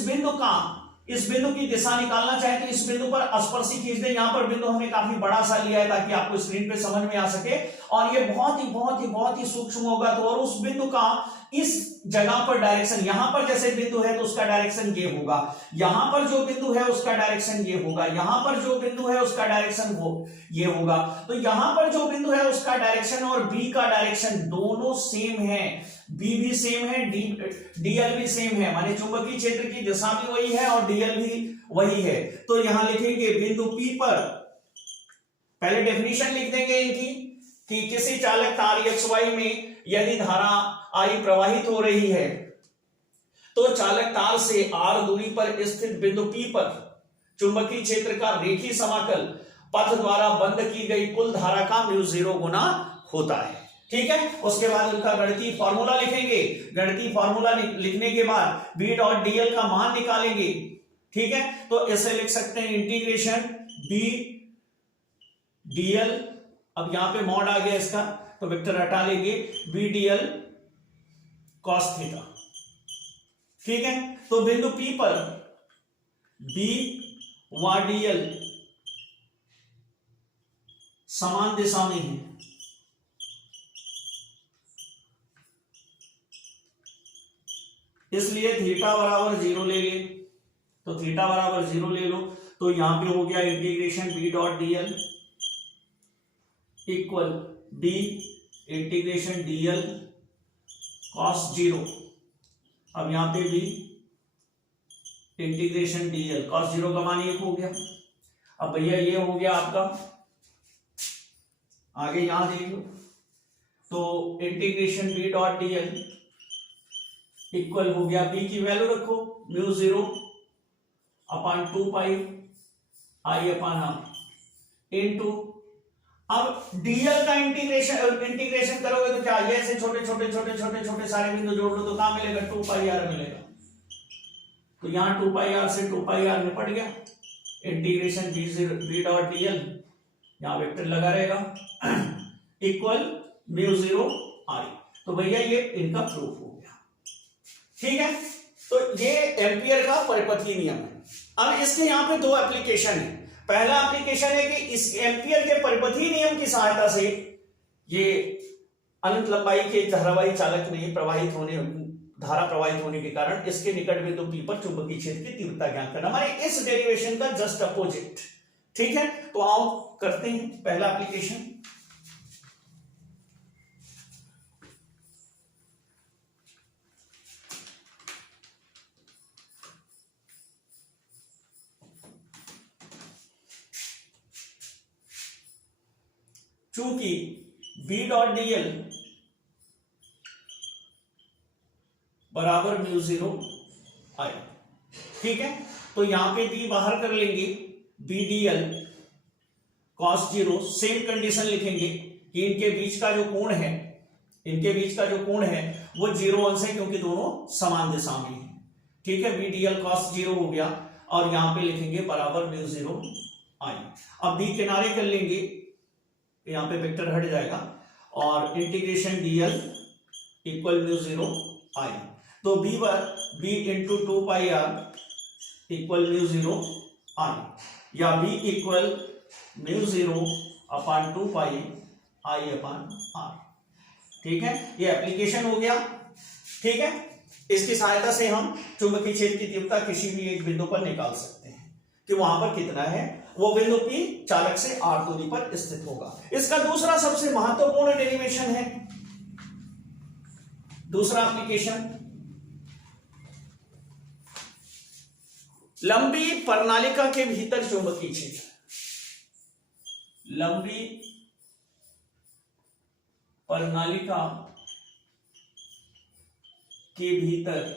बिंदु की दिशा निकालना चाहे तो इस बिंदु पर स्पर्शी खींच दें। यहां पर बिंदु हमने काफी बड़ा सा लिया है ताकि आपको स्क्रीन पे समझ में आ सके, और ये बहुत ही सूक्ष्म होगा। तो और उस बिंदु का इस जगह पर डायरेक्शन, यहां पर जैसे बिंदु है तो उसका डायरेक्शन ये होगा, यहां पर जो बिंदु है उसका डायरेक्शन ये होगा, यहां पर जो बिंदु है उसका डायरेक्शन ये होगा। तो यहां पर जो बिंदु है उसका डायरेक्शन और बी का डायरेक्शन दोनों सेम है, बी भी सेम है, डीएल भी सेम है, माने चुंबकीय क्षेत्र की दिशा भी वही है और डीएल भी वही है। तो यहां लिखेंगे बिंदु P पर, पहले डेफिनेशन लिख देंगे इनकी कि किसी चालक तार XY में यदि धारा I प्रवाहित हो रही है तो चालक तार से R दूरी पर स्थित बिंदु P पर चुंबकीय क्षेत्र का रेखीय समाकल पथ द्वारा बंद की गई कुल धारा का म्यू जीरो गुना होता है। ठीक है। उसके बाद उनका गणितीय फॉर्मूला लिखेंगे, गणितीय फॉर्मूला लिखने के बाद B डॉट डीएल का मान निकालेंगे। ठीक है। तो ऐसे लिख सकते हैं इंटीग्रेशन B डीएल, अब यहां पे मॉड आ गया इसका तो वेक्टर हटा लेंगे, B डीएल कॉस थीटा। ठीक है। तो बिंदु P पर B व डीएल समान दिशा में है, इसलिए थीटा बराबर 0 ले ले, तो थीटा बराबर 0 ले लो। तो यहां पे हो गया integration B dot DL equal B integration DL cos 0। अब यहां पे भी इंटीग्रेशन डीएल कॉस 0 का मान 1 हो गया। अब भैया ये हो गया आपका, आगे यहां देख लो, तो integration B dot DL equal हो गया, B की वैल्यू रखो mu zero upon 2 pi I upon r into, अब डीएल का इंटीग्रेशन करोगे तो क्या, ये ऐसे छोटे छोटे छोटे छोटे छोटे सारे बिंदु जोड़ लो तो क्या मिलेगा, 2 पाई आर मिलेगा। तो यहां 2 पाई आर से 2 पाई आर निपट गया, इंटीग्रेशन बी डॉट डीएल, यहां वेक्टर लगा रहेगा इक्वल म्यू 0 आई। तो भैया ये इनका प्रूफ हो गया, ठीक है। तो ये एम्पियर का परिपथीय नियम है। अब इसके यहां पे दो एप्लीकेशन है। पहला एप्लीकेशन है कि इस एम्पियर के परिपथीय नियम की सहायता से ये अनंत लंबाई के धारावाही चालक में प्रवाहित होने, धारा प्रवाहित होने के कारण इसके निकट बिंदु P पर चुंबकीय क्षेत्र की तीव्रता ज्ञात करना, हमारे इस डेरिवेशन का जस्ट अपोजिट, ठीक है। तो आओ करते हैं पहला एप्लीकेशन। चूंकि बी डॉट डीएल बराबर म्यू 0 आई, ठीक है। तो यहां पे बी बाहर कर लेंगे, B d l cos 0, same condition लिखेंगे कि इनके बीच का जो कोण है, इनके बीच का जो कोण है वो 0 अंश है क्योंकि दोनों समान दिशा में है, ठीक है। बी डीएल कॉस 0 हो गया और यहां पे लिखेंगे बराबर म्यू 0 आई। अब बी किनारे कर लेंगे, यहां पे वेक्टर हट जाएगा और integration d l equal mu 0 I. तो B into 2 pi r equal mu 0 I, या B equal mu 0 upon 2 pi I upon r, ठीक है। ये एप्लीकेशन हो गया, ठीक है। इसकी सहायता से हम चुंबकीय क्षेत्र की तीव्रता किसी भी एक बिंदु पर निकाल सकते हैं कि वहां पर कितना है। वो बिंदु P चालक से r दूरी पर स्थित होगा। इसका दूसरा सबसे महत्वपूर्ण डेरिवेशन है, दूसरा एप्लीकेशन, लंबी प्रणालिका के भीतर चुंबकीय क्षेत्र, लंबी प्रणालिका के भीतर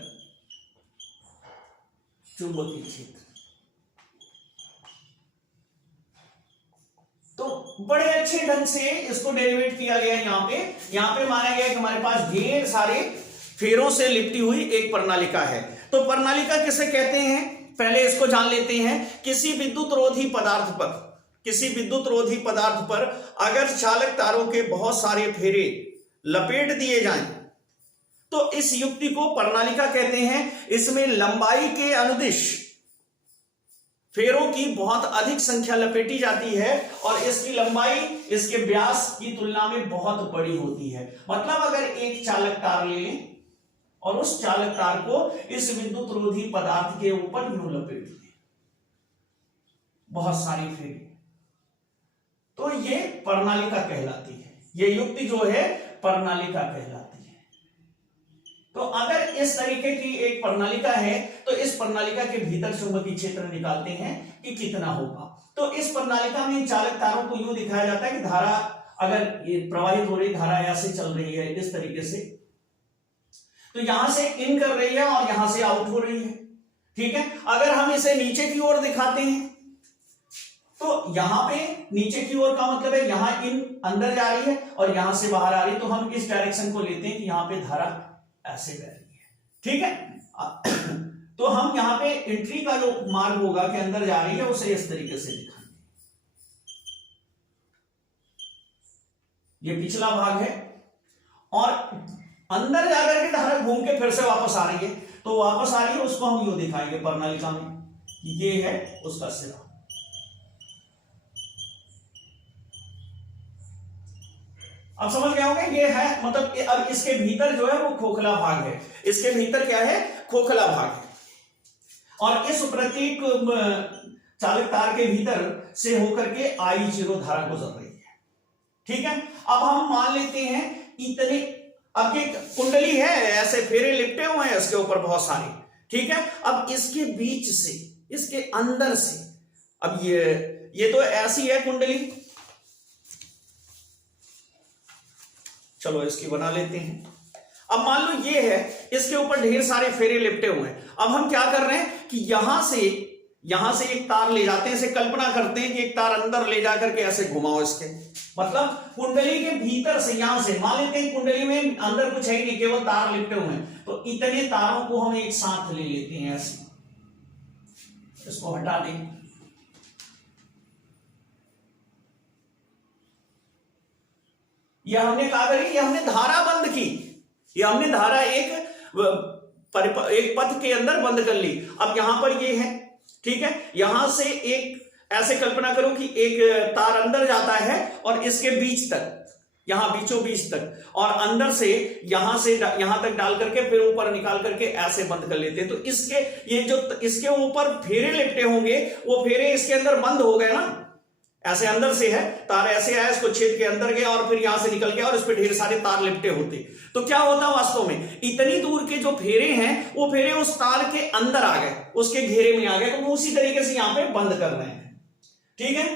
चुंबकीय क्षेत्र। तो बड़े अच्छे ढंग से इसको डेरिवेट किया गया। यहां पे माना गया कि हमारे पास ढेर सारे फेरों से लिपटी हुई एक प्रणालिका है। तो प्रणालिका किसे कहते हैं, पहले इसको जान लेते हैं। किसी विद्युत रोधी पदार्थ पर, किसी विद्युत रोधी पदार्थ पर अगर चालक तारों के बहुत सारे फेरे लपेट दिए जाएं तो इस युक्ति को प्रणालिका कहते हैं। इसमें लंबाई के अनुदिश फेरों की बहुत अधिक संख्या लपेटी जाती है और इसकी लंबाई इसके व्यास की तुलना में बहुत बड़ी होती है। मतलब अगर एक चालक तार ले लें और उस चालक तार को इस विद्युत रोधी पदार्थ के ऊपर यूं लपेट दें, बहुत सारी फेरी, तो ये प्रणालिका कहलाती है। ये युक्ति जो है प्रणालिका कहलाती है। तो अगर इस तरीके की एक प्रणालिका है तो इस प्रणालिका के भीतर चुंबकीय क्षेत्र निकालते हैं कि कितना होगा। तो इस प्रणालिका में चालक तारों को यूं दिखाया जाता है कि धारा अगर ये प्रवाहित हो रही, धारा ऐसे चल रही है इस तरीके से, तो यहां से इन कर रही है और यहां से आउट हो रही है, ठीक है। अगर हम इसे नीचे की ओर दिखाते हैं तो यहां पे नीचे की ओर का मतलब है यहां इन अंदर जा रही है और यहां से बाहर आ रही है। तो हम इस डायरेक्शन को लेते हैं कि यहां पे धारा ऐसे बह रही है, ठीक है। तो हम यहां पे एंट्री का जो मार्ग होगा कि अंदर जा रही है उसे इस तरीके से दिखाएंगे। ये पिछला भाग है और अंदर जाकर के धारा घूम के फिर से वापस आ रही है, तो वापस आ रही है उसको हम यूं दिखाएंगे प्रणालिका में, ये है उसका सिरा। अब समझ गए होंगे, ये है मतलब अब इसके भीतर जो है वो खोखला भाग है। इसके भीतर क्या है, खोखला भाग है और इस प्रत्येक चालक तार के भीतर से होकर के I0 धारा गुजर रही है, ठीक है। अब हम मान लेते हैं इतने, अब ये कुंडली है, ऐसे फेरे लिपटे हुए हैं इसके ऊपर बहुत सारे, ठीक है। अब इसके बीच से, इसके अंदर से, अब ये तो ऐसी है कुंडली, चलो इसकी बना लेते हैं। अब मान लो ये है, इसके ऊपर ढेर सारे फेरे लिपटे हुए हैं। अब हम क्या कर रहे हैं कि यहां से यहां से एक तार ले जाते हैं, इसे कल्पना करते हैं कि एक तार अंदर ले जाकर के ऐसे घुमाओ इसके, मतलब कुंडली के भीतर से, यहां से मान लेते हैं कुंडली में अंदर कुछ है नहीं, केवल तार लिपटे हुए हैं, तो इतने तारों को हम एक साथ ले लेते हैं ऐसे, इसको हटा दें। यह हमने कहा करी, ये हमने धारा बंद की, ये हमने धारा एक पथ के अंदर बंद कर ली। अब यहां पर ये है, ठीक है, यहां से एक ऐसे कल्पना करो कि एक तार अंदर जाता है और इसके बीच तक, यहां बीचों बीच तक, और अंदर से यहां तक डाल करके फिर ऊपर निकाल करके ऐसे बंद कर लेते हैं। तो इसके ये जो इसके ऊपर फेरे लिपटे होंगे, वो फेरे इसके अंदर बंद हो गए ना, ऐसे अंदर से है तार, ऐसे आया, इसको छेद के अंदर गया और फिर यहां से निकल गया और इस पे ढेर सारे तार लिपटे होते। तो क्या होता वास्तव में, इतनी दूर के जो फेरे हैं वो फेरे उस तार के अंदर आ गए, उसके घेरे में आ गए, तो वो उसी तरीके से यहां पे बंद कर रहे हैं, ठीक है।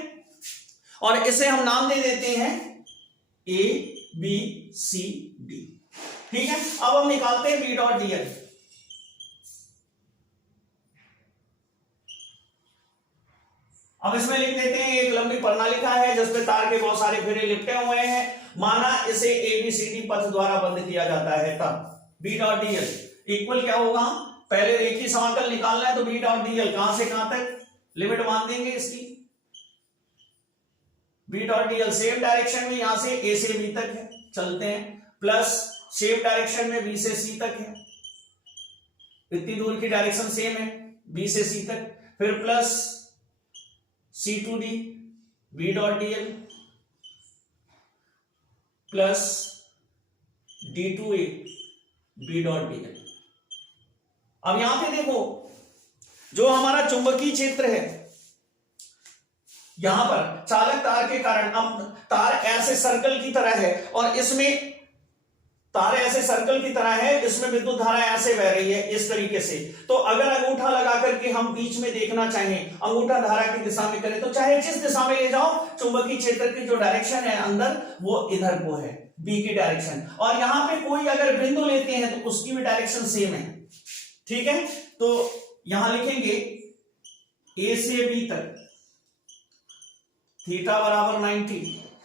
और इसे हम नाम दे देते हैं A B C D, ठीक है। अब हम निकालते हैं B डॉट dl। अब इसमें लिख देते हैं एक लंबी प्रणालिका है जिसपे तार के बहुत सारे फेरे लिपटे हुए हैं, माना इसे ABCD पथ द्वारा बंद किया जाता है, तब B डॉट dl इक्वल क्या होगा, पहले एक ही समाकल निकालना है, तो B डॉट dl कहां से कहां तक लिमिट मान देंगे इसकी, B dot dl same direction में यहां से A से B तक है, चलते हैं, प्लस सेम डायरेक्शन में B से C तक है, इतनी दूर की डायरेक्शन सेम है B से C तक, फिर plus C to D B dot dl plus D to A B dot dl। अब यहां पे देखो, जो हमारा चुंबकीय क्षेत्र है, यहां पर चालक तार के कारण, अब तार ऐसे सर्कल की तरह है और इसमें तार ऐसे सर्कल की तरह है, इसमें विद्युत धारा ऐसे बह रही है इस तरीके से। तो अगर अंगूठा लगा करके हम बीच में देखना चाहें, अंगूठा धारा की दिशा में करें, तो चाहे जिस दिशा में ले जाओ, चुंबकीय क्षेत्र की जो डायरेक्शन है अंदर, वो इधर को है, बी की डायरेक्शन। और यहां पे कोई अगर बिंदु लेते हैं तो उसकी भी डायरेक्शन सेम है, ठीक है। तो यहां लिखेंगे ए से बी तक थीटा बराबर 90,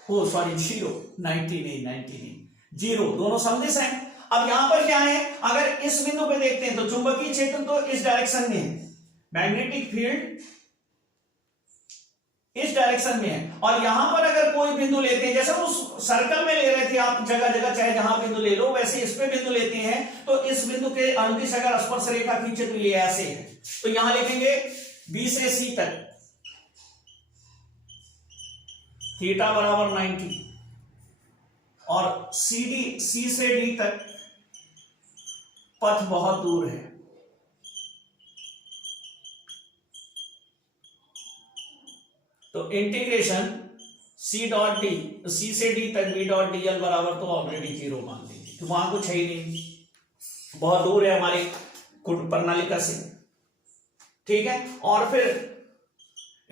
ओ सॉरी 0, 90 नहीं 0, दोनों सदिश हैं। अब यहां पर क्या है, अगर इस बिंदु पे देखते हैं तो चुंबकीय क्षेत्र तो इस डायरेक्शन में है, मैग्नेटिक फील्ड इस डायरेक्शन में है, और यहां पर अगर कोई बिंदु लेते हैं, जैसे उस सर्कल में ले रहे थे आप, जगह जगह चाहे जहां बिंदु ले लो, वैसे इस पे बिंदु लेते हैं, तो इस बिंदु के अनुदिश अगर स्पर्श रेखा खींचे तो ये ऐसे है। तो यहां लिखेंगे बी से सी तक थीटा बराबर 90, और सी से डी तक पथ बहुत दूर है, तो इंटीग्रेशन सी डॉट डी, सी से डी तक बी डॉट डी एल बराबर तो ऑलरेडी 0 मान लेंगे, तो वहां कुछ है ही नहीं, बहुत दूर है हमारी प्रणालिका से, ठीक है। और फिर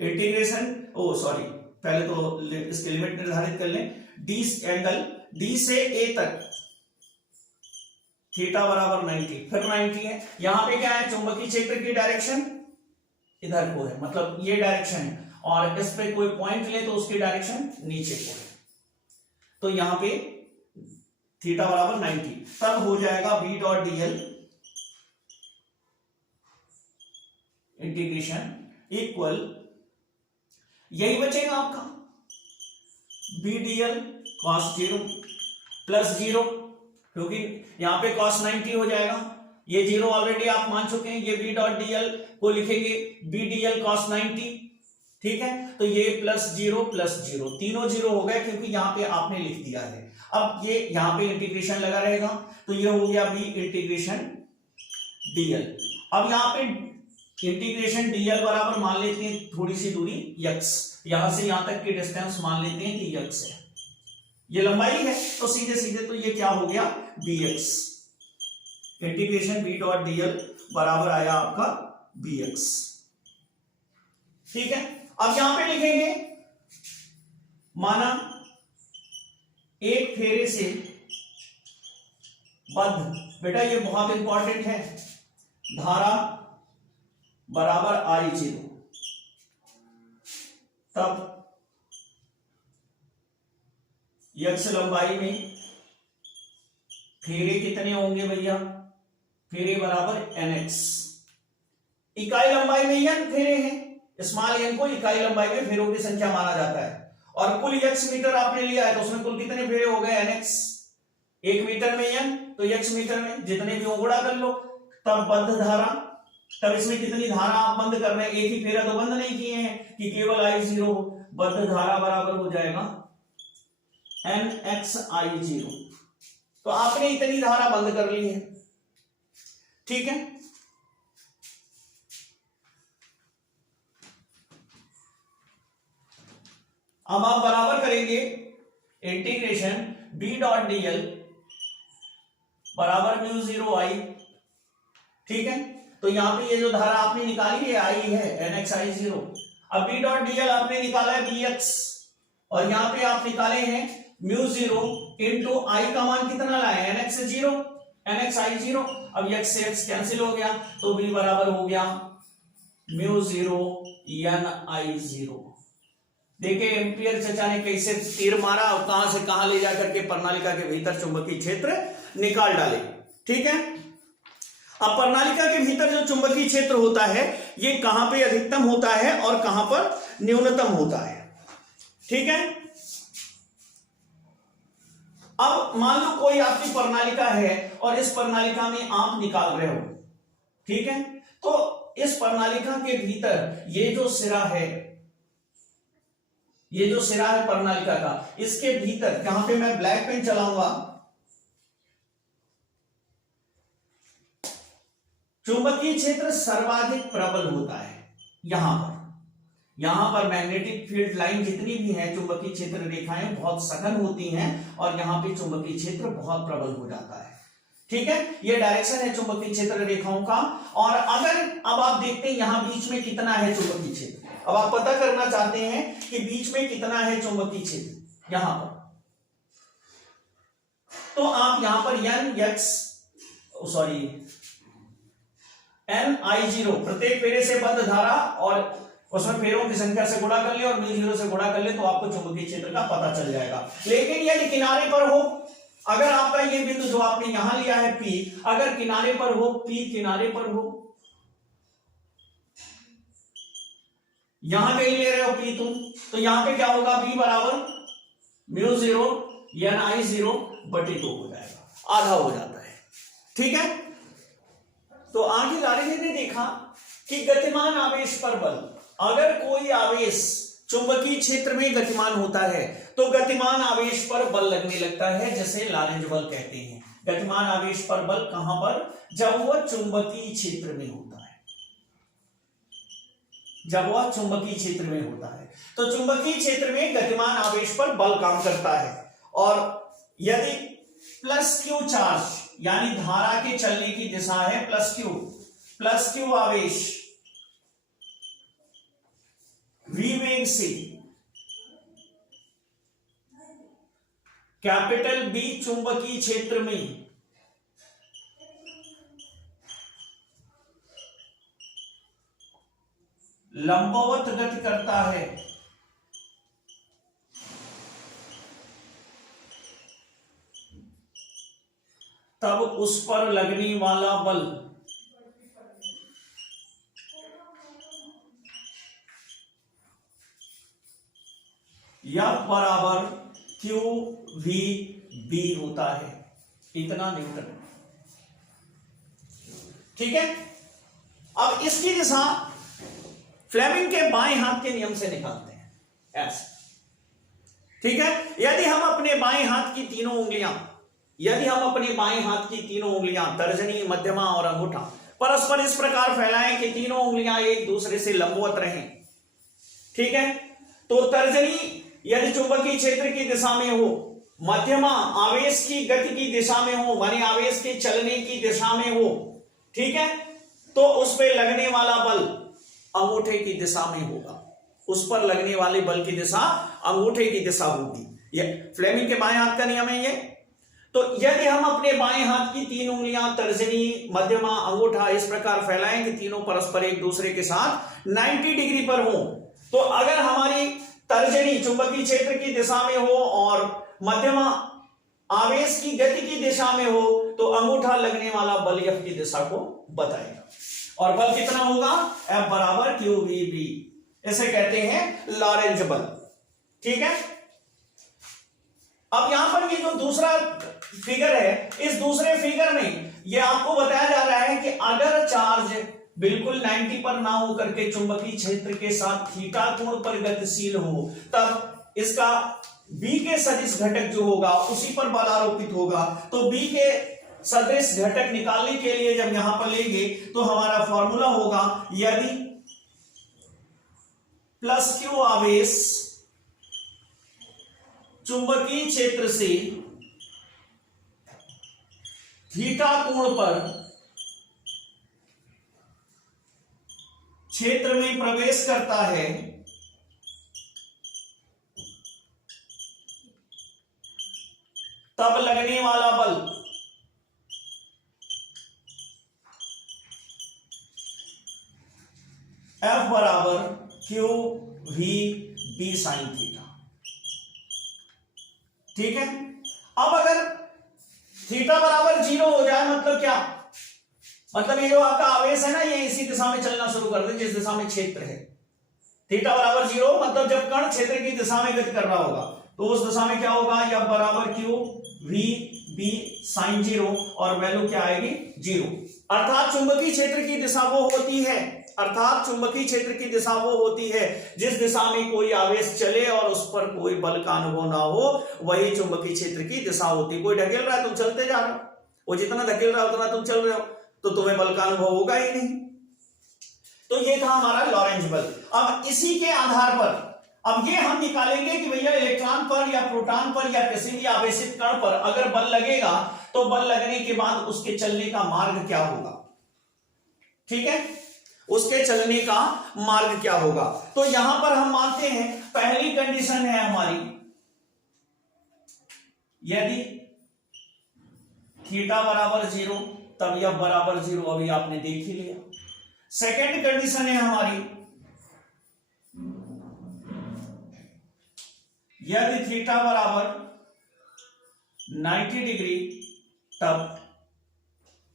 इंटीग्रेशन, ओ सॉरी, पहले तो इसके लिमिट निर्धारित कर लें, डी एंगल डी से ए तक थीटा बराबर 90, फिर 90 है। यहां पे क्या है, चुंबकीय क्षेत्र की डायरेक्शन इधर को है, मतलब ये डायरेक्शन है, और इस पे कोई पॉइंट ले तो उसकी डायरेक्शन नीचे को है, तो यहां पे थीटा बराबर 90, तब हो जाएगा B dot dl integration equal, यही बचेगा आपका बी dl cos 0 प्लस 0, क्योंकि यहां पे cos 90 हो जाएगा, ये 0 ऑलरेडी आप मान चुके हैं, ये बी डॉट dl को लिखेंगे बी dl cos 90, ठीक है। तो ये प्लस 0 प्लस 0, तीनों 0 हो गए क्योंकि यहां पे आपने लिख दिया है। अब ये यहां पे इंटीग्रेशन लगा रहेगा, तो ये हो गया बी इंटीग्रेशन dl। अब यहां पे इंटीग्रेशन dl बराबर मान लेते हैं थोड़ी सी दूरी x, यहां से यहां तक की डिस्टेंस मान लेते हैं कि x है, ये लंबाई है, तो सीधे सीधे तो ये क्या हो गया bx, integration b dot dl बराबर आया आपका bx, ठीक है। अब यहां पे लिखेंगे, माना एक फेरे से बद्ध, बेटा ये बहुत इंपॉर्टेंट है, धारा बराबर I0, तब x लंबाई में फेरे कितने होंगे भैया, फेरे बराबर nx। इकाई लंबाई में n फेरे हैं, स्मॉल n को इकाई लंबाई में फेरों की संख्या माना जाता है। और कुल x मीटर आपने लिया है तो उसमें कुल कितने फेरे हो गए nx। 1 मीटर में n तो x मीटर में, जितने भी गुणा कर लो। तब बंध धारा, तब इसमें कितनी धारा आप बंद कर रहे हैं, एक ही फेरा तो बंद नहीं किए हैं कि केवल I0 हो। बंध धारा बराबर हो जाएगा nx I0। तो आपने इतनी धारा बंद कर ली है, ठीक है। अब आप बराबर करेंगे इंटीग्रेशन b डॉट dl बराबर म्यू 0 I, ठीक है। तो यहां पे ये जो धारा आपने निकाली है I है nx I0। अब b डॉट dl आपने निकाला है bx, और यहां पे आप निकाले हैं म्यू 0 इंटू I का मान कितना लाए nx 0, nx I0। अब x से x कैंसिल हो गया तो b बराबर हो गया म्यू 0 n I0। देखिए एम्पियर चचा ने कैसे तीर मारा और कहां से कहां ले जाकर के प्रणालिका के भीतर चुंबकीय क्षेत्र निकाल डाले, ठीक है। अब प्रणालिका के भीतर जो चुंबकीय क्षेत्र होता है ये कहां पे अधिकतम होता है और कहां पर न्यूनतम होता है, ठीक है। अब मान लो कोई आपकी प्रणालिका है और इस प्रणालिका में आप निकाल रहे हो, ठीक है। तो इस प्रणालिका के भीतर ये जो सिरा है, ये जो सिरा है प्रणालिका का, इसके भीतर जहां पे मैं ब्लैक पेन चलाऊंगा, चुंबकीय क्षेत्र सर्वाधिक प्रबल होता है। यहां पर मैग्नेटिक फील्ड लाइन जितनी भी है, चुंबकीय क्षेत्र रेखाएं बहुत सघन होती हैं और यहां पे चुंबकीय क्षेत्र बहुत प्रबल हो जाता है, ठीक है। ये डायरेक्शन है चुंबकीय क्षेत्र रेखाओं का। और अगर अब आप देखते हैं यहां बीच में कितना है चुंबकीय क्षेत्र, अब आप पता करना चाहते हैं कि बीच में कितना है चुंबकीय क्षेत्र यहां पर, तो आप यहां पर n I0 प्रत्येक फेरे से बंध धारा और उसमें फेरों की संख्या से गुणा कर ले और म्यू 0 से गुणा कर ले तो आपको चुंबकीय क्षेत्र का पता चल जाएगा। लेकिन यदि किनारे पर हो, अगर आपका ये बिंदु जो आपने यहां लिया है P, अगर किनारे पर हो, P किनारे पर हो, यहां कहीं ले रहे हो P तुम, तो यहां पे क्या होगा, B बराबर म्यू 0 n I0 बटे 2 हो जाएगा, आधा हो जाता है, ठीक है। तो आगे लारेने ने देखा कि गतिमान आवेश पर बल, अगर कोई आवेश चुंबकीय क्षेत्र में गतिमान होता है तो गतिमान आवेश पर बल लगने लगता है, जैसे लारेंज बल कहते हैं। गतिमान आवेश पर बल कहां पर, जब वह चुंबकीय क्षेत्र में होता है, जब वह चुंबकीय क्षेत्र में होता है तो चुंबकीय क्षेत्र में गतिमान आवेश पर बल काम करता है। और यदि प्लस क्यू चार्ज यानी धारा के चलने की दिशा है प्लस क्यू आवेश v वेग से कैपिटल B चुंबकीय क्षेत्र में लंबवत गति करता है, तब उस पर लगने वाला बल F बराबर QVB होता है, इतना न्यूटन, ठीक है। अब इसकी दिशा फ्लेमिंग के बाएं हाथ के नियम से निकालते हैं, ऐसे, ठीक है। यदि हम अपने बाएं हाथ की तीनों उंगलियां तर्जनी, मध्यमा और अंगूठा परस्पर इस प्रकार फैलाएं कि तीनों उंगलियां एक दूसरे से लंबवत रहें, ठीक है। तो तर्जनी यदि चुंबकीय क्षेत्र की दिशा में हो, मध्यमा आवेश की गति की दिशा में हो, माने आवेश के चलने की दिशा में हो, ठीक है, तो उस पर लगने वाला बल अंगूठे की दिशा में होगा, उस पर लगने वाले बल की दिशा अंगूठे की दिशा होगी। ये फ्लेमिंग के बाएं हाथ का नियम है ये। तो यदि हम अपने बाएं हाथ की तीन उंगलियां तर्जनी, मध्यमा, अंगूठा इस प्रकार फैलाएं कि तीनों परस्पर एक दूसरे के साथ 90 डिग्री पर हो, तो अगर हमारी तर्जनी चुंबकीय क्षेत्र की दिशा में हो और मध्यमा आवेश की गति की दिशा में हो तो अंगूठा लगने वाला बल F की दिशा को बताएगा। और बल कितना होगा? F बराबर QVB, इसे कहते हैं लॉरेंज बल। ठीक है। अब यहां पर ये जो दूसरा फिगर है, इस दूसरे फिगर में ये आपको बताया जा रहा है कि अगर चार्ज बिल्कुल 90 पर ना हो करके चुंबकीय क्षेत्र के साथ थीटा कोण पर गतिशील हो, तब इसका B के सदिश घटक जो होगा उसी पर बल आरोपित होगा। तो B के सदृश घटक निकालने के लिए जब यहां पर लेंगे तो हमारा फॉर्मूला होगा, यदि प्लस Q आवेश चुंबकीय क्षेत्र से थीटा कोण पर क्षेत्र में प्रवेश करता है, तब लगने वाला बल F बराबर QVB साइन थीटा। ठीक है। अब अगर थीटा बराबर 0 हो जाए मतलब क्या? मतलब ये जो आपका आवेश है ना, ये इसी दिशा में चलना शुरू कर दे जिस दिशा में क्षेत्र है। थीटा बराबर 0 मतलब जब कण क्षेत्र की दिशा में गति कर रहा होगा तो उस दिशा में क्या होगा? F बराबर QVB साइन 0 और वैल्यू क्या आएगी? 0। अर्थात चुंबकीय क्षेत्र की दिशा वो होती है, अर्थात चुंबकीय क्षेत्र की दिशा वो होती है जिस दिशा में कोई आवेश चले और उस पर कोई बल का अनुभव ना हो, वही चुंबकीय क्षेत्र की दिशा होती है। कोई ढकेल रहा है, तुम चलते जा रहे हो, वो जितना धकेल रहा है उतना तुम चल रहे हो, तो तुम्हें बल का अनुभव होगा ही नहीं। तो ये था हमारा लॉरेंज बल। अब इसी के आधार पर अब ये हम निकालेंगे कि भैया इलेक्ट्रॉन पर या प्रोटॉन पर या किसी भी आवेशित कण पर अगर बल लगेगा तो बल लगने के बाद उसके चलने का मार्ग क्या होगा। ठीक है, उसके चलने का मार्ग क्या होगा। तो यहां पर हम मानते हैं पहली कंडीशन है हमारी, यदि थीटा बराबर 0 तब F बराबर 0, अभी आपने देख ही लिया। सेकेंड कंडीशन है हमारी, यदि थीटा बराबर 90 डिग्री, तब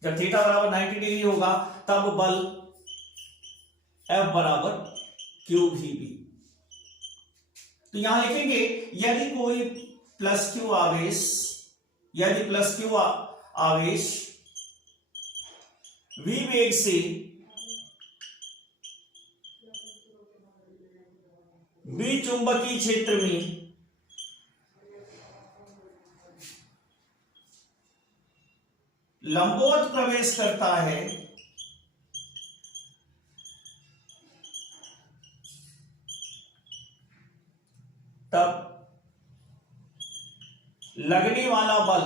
जब थीटा बराबर 90 डिग्री होगा तब बल F बराबर QVB। तो यहां लिखेंगे यदि कोई प्लस Q आवेश, यदि प्लस Q आवेश V वेग से B चुंबकीय क्षेत्र में लंबवत प्रवेश करता है, तब लगने वाला बल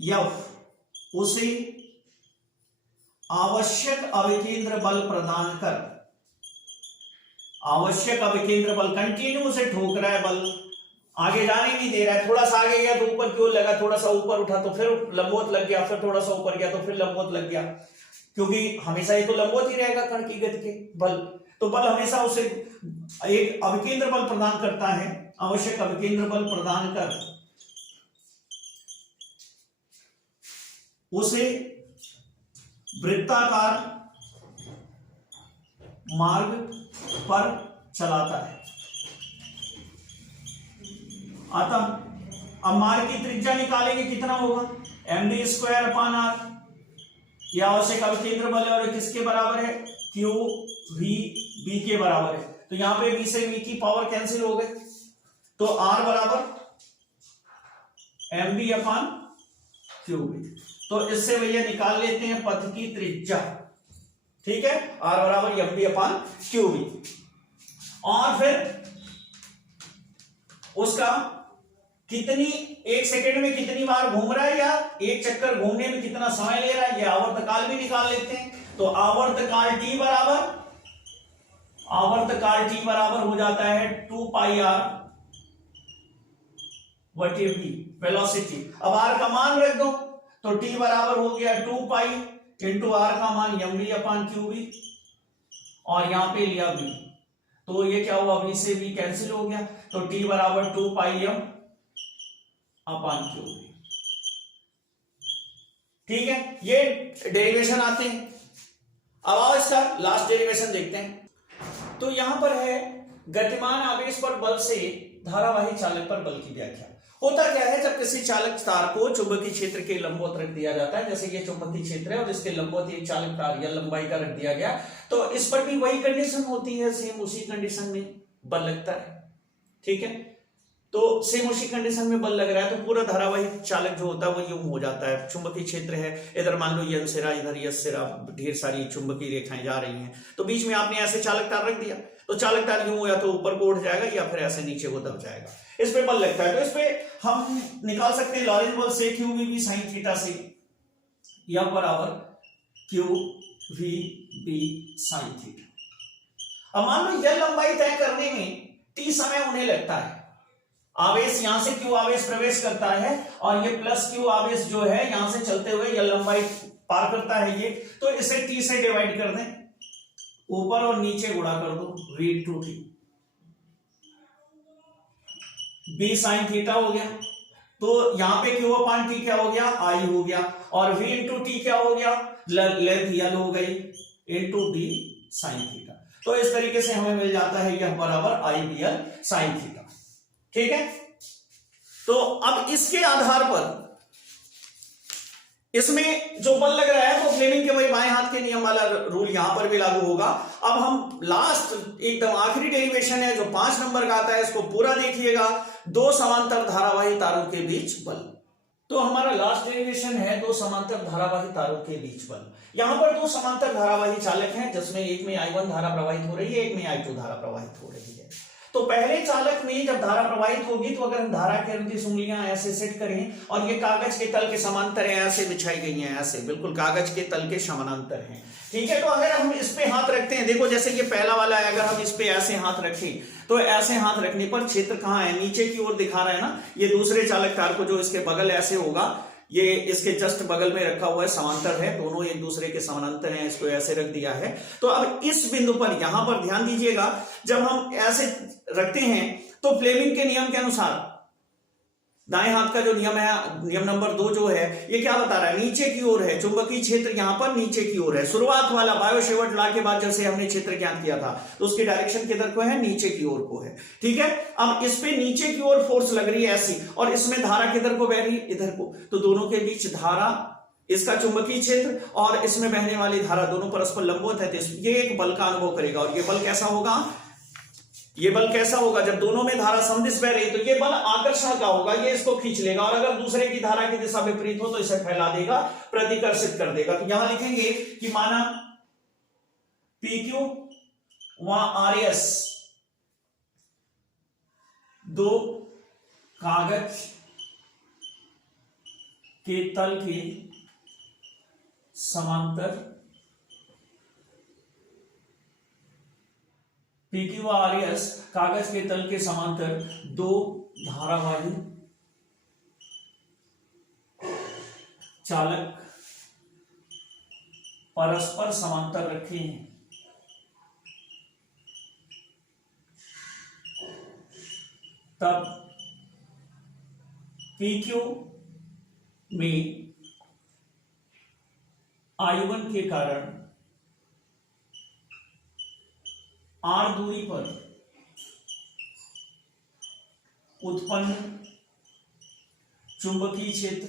F उसे आवश्यक अविकेंद्र बल प्रदान कर, आवश्यक अविकेंद्र बल कंटिन्यू से ठोक रहा है, बल आगे जाने नहीं दे रहा है। थोड़ा सा आगे गया तो ऊपर क्यों लगा, थोड़ा सा ऊपर उठा तो फिर लंबवत लग गया, फिर थोड़ा सा ऊपर गया तो फिर लंबवत लग गया, क्योंकि हमेशा ये तो लंबवत ही रहेगा कण की गति के बल। तो बल हमेशा उसे एक अविकेंद्र बल प्रदान करता है, आवश्यक अविकेंद्र बल प्रदान कर उसे वृत्ताकार मार्ग पर चलाता है। अतः अब मार्ग की त्रिज्या निकालेंगे, कितना होगा? md²/r। यह आवश्यक अविकेंद्र बल है और किसके बराबर है? QVB के बराबर है। तो यहां पे V से V की पावर कैंसिल हो गई, तो R बराबर md/QV। तो इससे भैया निकाल लेते हैं पथ की त्रिज्या। ठीक है, R बराबर md/QV। और फिर उसका कितनी, एक सेकंड में कितनी बार घूम रहा है या एक चक्कर घूमने में कितना समय ले रहा है, ये आवर्तकाल भी निकाल लेते हैं। तो आवर्तकाल T बराबर हो जाता है 2πr/v वेलोसिटी। अब R का मान रख दो तो T बराबर हो गया 2π इंटू आर का मान m v upon q v, और यहां पे लिया v, तो ये क्या हुआ, v से v कैंसिल हो गया, तो t बराबर 2 पाई एम अपान क्यू वी। ठीक है, ये डेरिवेशन आते हैं। अब आओ इसका लास्ट डेरिवेशन देखते हैं। तो यहां पर है गतिमान आवेश पर बल से धारावाही चालक पर बल की व्याख्या। होता क्या है, जब किसी चालक तार को चुंबकीय क्षेत्र के लंबवत रख दिया जाता है, जैसे ये चुंबकीय क्षेत्र है और इसके लंबवत एक चालक तार या लंबाई का रख दिया गया, तो इस पर भी वही कंडीशन होती है, सेम उसी कंडीशन में बल लगता है। ठीक है, तो सेम उसी कंडीशन में बल लग रहा है, तो पूरा धारावाही चालक जो होता है वो यूं हो जाता है। चुंबकीय क्षेत्र है, इधर मान लो यन सिरा, इधर यस सिरा, ढेर सारी चुंबकीय रेखाएं जा रही हैं, तो बीच में आपने ऐसे चालक तार रख दिया, तो चालक तार यूं या तो ऊपर को उठ जाएगा या फिर ऐसे नीचे को दब जाएगा, इस पे बल लगता है। तो इस पे हम निकाल सकते हैं लॉरेंट बल से q v B sine theta से, या बराबर q v B sine theta. अब मान लो यह लंबाई तय करने में टी समय उन्हें लगता है, आवेश यहां से क्यू आवेश प्रवेश करता है और ये प्लस क्यू आवेश जो है यहां से चलते हुए यह लंबाई पार करता है ये, तो इसे टी से डिवाइड कर दें, ऊपर और नीचे गुणा कर दो, v to t, B sine theta हो गया, तो यहां पे क्यू अपान टी क्या हो गया, आई हो गया, और v इंटू टी क्या हो गया, लेंथ यल हो गई, इंटू बी साइन थीटा। तो इस तरीके से हमें मिल जाता है यह बराबर आई बी एल साइन थीटा। ठीक है, तो अब इसके आधार पर इसमें जो बल लग रहा है वो फ्लेमिंग के वही बाएं हाथ के नियम वाला रूल यहां पर भी लागू होगा। अब हम लास्ट एकदम आखिरी डेरिवेशन है जो 5 नंबर का आता है, इसको पूरा देखिएगा, दो समांतर धारावाही तारों के बीच बल। तो हमारा लास्ट डेरिवेशन है दो समांतर धारावाही तारों के बीच बल। यहां पर दो समांतर धारावाही चालक हैं, जिसमें एक में I1 धारा प्रवाहित हो रही है, एक में I2 धारा प्रवाहित हो रही है। तो पहले चालक में जब धारा प्रवाहित होगी, तो अगर हम धारा के अनुदिश उंगलियां ऐसे सेट करें और ये कागज के तल के समांतर है, ऐसे बिछाई गई हैं, ऐसे बिल्कुल कागज के तल के समानांतर हैं। ठीक है, तो अगर हम इस पे हाथ रखते हैं, देखो जैसे ये पहला वाला है, अगर हम इस पे ऐसे हाथ रखें तो ऐसे हाथ रखने पर क्षेत्र कहां है, नीचे की ओर दिखा रहा है ना, ये दूसरे चालक तार को जो इसके बगल ऐसे होगा, ये इसके जस्ट बगल में रखा हुआ है, समांतर है, दोनों एक दूसरे के समानांतर हैं, इसको ऐसे रख दिया है। तो अब इस बिंदु पर यहां पर ध्यान दीजिएगा, जब हम ऐसे रखते हैं तो फ्लेमिंग के नियम के अनुसार दाएं हाथ का जो नियम है, नियम नंबर 2 जो है, ये क्या बता रहा है, नीचे की ओर है, चुंबकीय क्षेत्र यहां पर नीचे की ओर है। शुरुआत वाला बायोसेवर्ट लॉ के बाद जैसे हमने क्षेत्र ज्ञात किया था, तो उसकी डायरेक्शन किधर को है, नीचे की ओर को है। ठीक है, अब इस पे नीचे की ओर फोर्स लग रही है ऐसी, और इसमें धारा किधर को बह रही है, इधर को, तो दोनों के बीच धारा, इसका चुंबकीय क्षेत्र और इसमें बहने वाली धारा दोनों परस्पर लंबवत है, तो ये एक बल का अनुभव करेगा। और ये बल कैसा होगा, ये बल कैसा होगा, जब दोनों में धारा समदिश बह रही, तो ये बल आकर्षण का होगा, ये इसको खींच लेगा, और अगर दूसरे की धारा की दिशा विपरीत हो तो इसे फैला देगा, प्रतिकर्षित कर देगा। तो यहां लिखेंगे कि माना PQ वहां RS दो कागज के तल के समांतर, PQ RS कागज के तल के समांतर दो धारावाही चालक परस्पर समांतर रखे हैं। तब PQ में I1 के कारण R दूरी पर उत्पन्न चुंबकीय क्षेत्र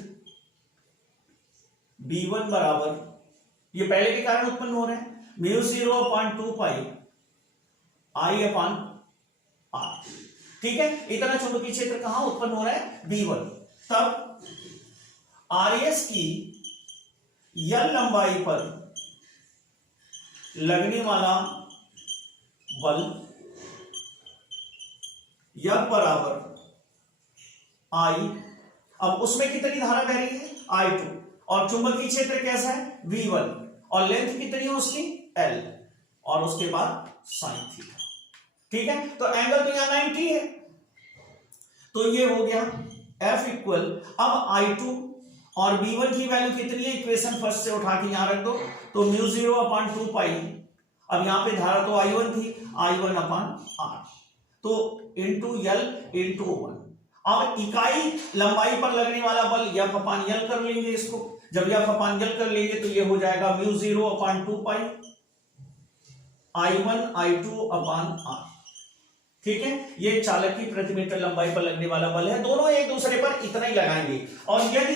B1 बराबर, ये पहले के कारण उत्पन्न हो रहे हैं, μ0/2 पाई I अपान R। ठीक है, इतना चुंबकीय क्षेत्र कहां उत्पन्न हो रहा है, B1। तब RS की यल लंबाई पर लगने वाला बल यह बराबर I, अब उसमें कितनी धारा बह रही है, I2, और चुंबकीय क्षेत्र कैसा है, V1, और लेंथ कितनी है उसकी, L, और उसके बाद साइन थीटा। ठीक है, तो एंगल तो यहां 90 है, तो ये हो गया F इक्वल, अब I2 और v1 की वैल्यू कितनी है, इक्वेशन फर्स्ट से उठा के यहां रख दो, तो म्यू 0/2 पाई, अब यहां पे धारा तो I1 थी, I1/r, तो इंटू L इंटू 1। अब इकाई लंबाई पर लगने वाला बल F/L कर लेंगे इसको, जब F/L कर लेंगे तो ये हो जाएगा म्यू 0/2 पाई I1 I2/r। ठीक है, ये चालक की प्रति मीटर लंबाई पर लगने वाला बल है, दोनों एक दूसरे पर इतना ही लगाएंगे। और यदि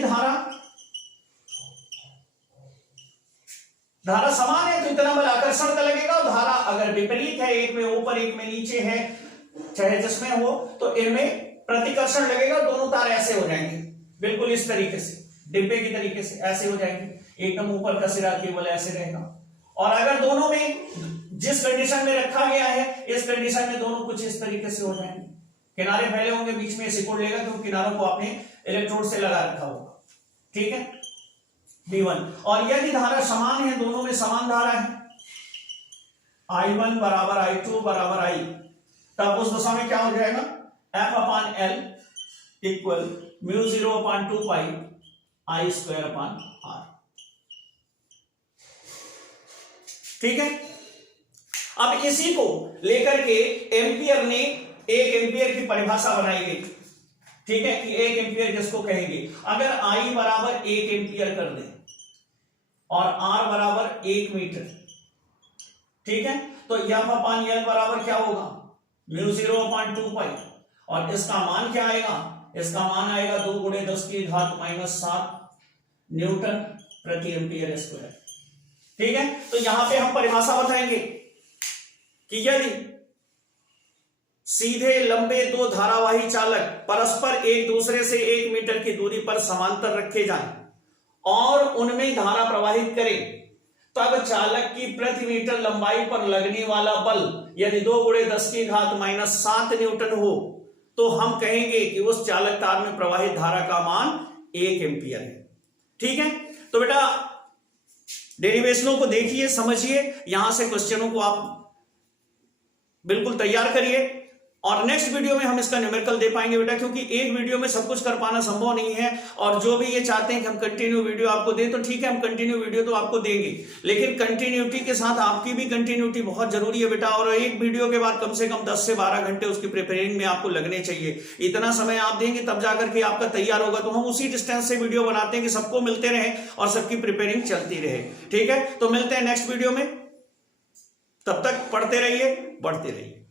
धारा समान है तो इतना बल आकर्षण का लगेगा, और धारा अगर विपरीत है, एक में ऊपर एक में नीचे है, चाहे जिसमें हो, तो इनमें प्रतिकर्षण लगेगा, दोनों तार ऐसे हो जाएंगे, बिल्कुल इस तरीके से, डिब्बे की तरीके से ऐसे हो जाएंगे, एकदम ऊपर का सिरा केवल ऐसे रहेगा। और अगर दोनों में जिस कंडीशन में रखा गया है, इस कंडीशन में दोनों कुछ इस तरीके से हो जाएंगे, किनारे फैले होंगे, बीच में सिकुड़ लेगा, क्योंकि किनारों को आपने इलेक्ट्रोड से लगा रखा होगा। ठीक है, V1। और यदि धारा समान है, दोनों में समान धारा है, I1 बराबर I2 बराबर I, तब उस दशा में क्या हो जाएगा, F/L इक्वल म्यू 0/2 पाई I²/r। ठीक है, अब इसी को लेकर के एम्पियर ने 1 एम्पियर की परिभाषा बनाई गई। ठीक है, कि 1 एम्पियर जिसको कहेंगे, अगर I बराबर 1 एम्पियर कर दें और R बराबर 1 मीटर, ठीक है, तो F/L बराबर क्या होगा, म्यू 0/2 पाई, और इसका मान क्या आएगा, इसका मान आएगा 2 × 10⁻⁻7 न्यूटन प्रति एम्पियर स्क्वायर। ठीक है, तो यहां पे हम परिभाषा बताएंगे कि यदि सीधे लंबे दो धारावाही चालक परस्पर एक दूसरे से 1 मीटर की दूरी पर समांतर रखे जाएं और उनमें धारा प्रवाहित करें, तब चालक की प्रति मीटर लंबाई पर लगने वाला बल यदि 2 × 10⁻⁷ न्यूटन हो, तो हम कहेंगे कि उस चालक तार में प्रवाहित धारा का मान 1 एम्पियर है। ठीक है, तो बेटा डेरिवेशनों को देखिए, समझिए, यहां से क्वेश्चनों को आप बिल्कुल तैयार करिए, और नेक्स्ट वीडियो में हम इसका न्यूमेरिकल दे पाएंगे बेटा, क्योंकि एक वीडियो में सब कुछ कर पाना संभव नहीं है। और जो भी ये चाहते हैं कि हम कंटिन्यू वीडियो आपको दें, तो ठीक है, हम कंटिन्यू वीडियो तो आपको देंगे, लेकिन कंटिन्यूटी के साथ आपकी भी कंटिन्यूटी बहुत जरूरी है बेटा। और एक वीडियो के बाद कम से कम 10 से 12 घंटे उसकी प्रिपेयरिंग में आपको लगने चाहिए। इतना समय आप देंगे तब जाकर के आपका तैयार होगा। तो हम उसी डिस्टेंस से वीडियो बनाते हैं कि सबको मिलते रहे और सबकी प्रिपेयरिंग चलती रहे। ठीक है, तो मिलते हैं नेक्स्ट वीडियो में, तब तक पढ़ते रहिए, बढ़ते रहिए।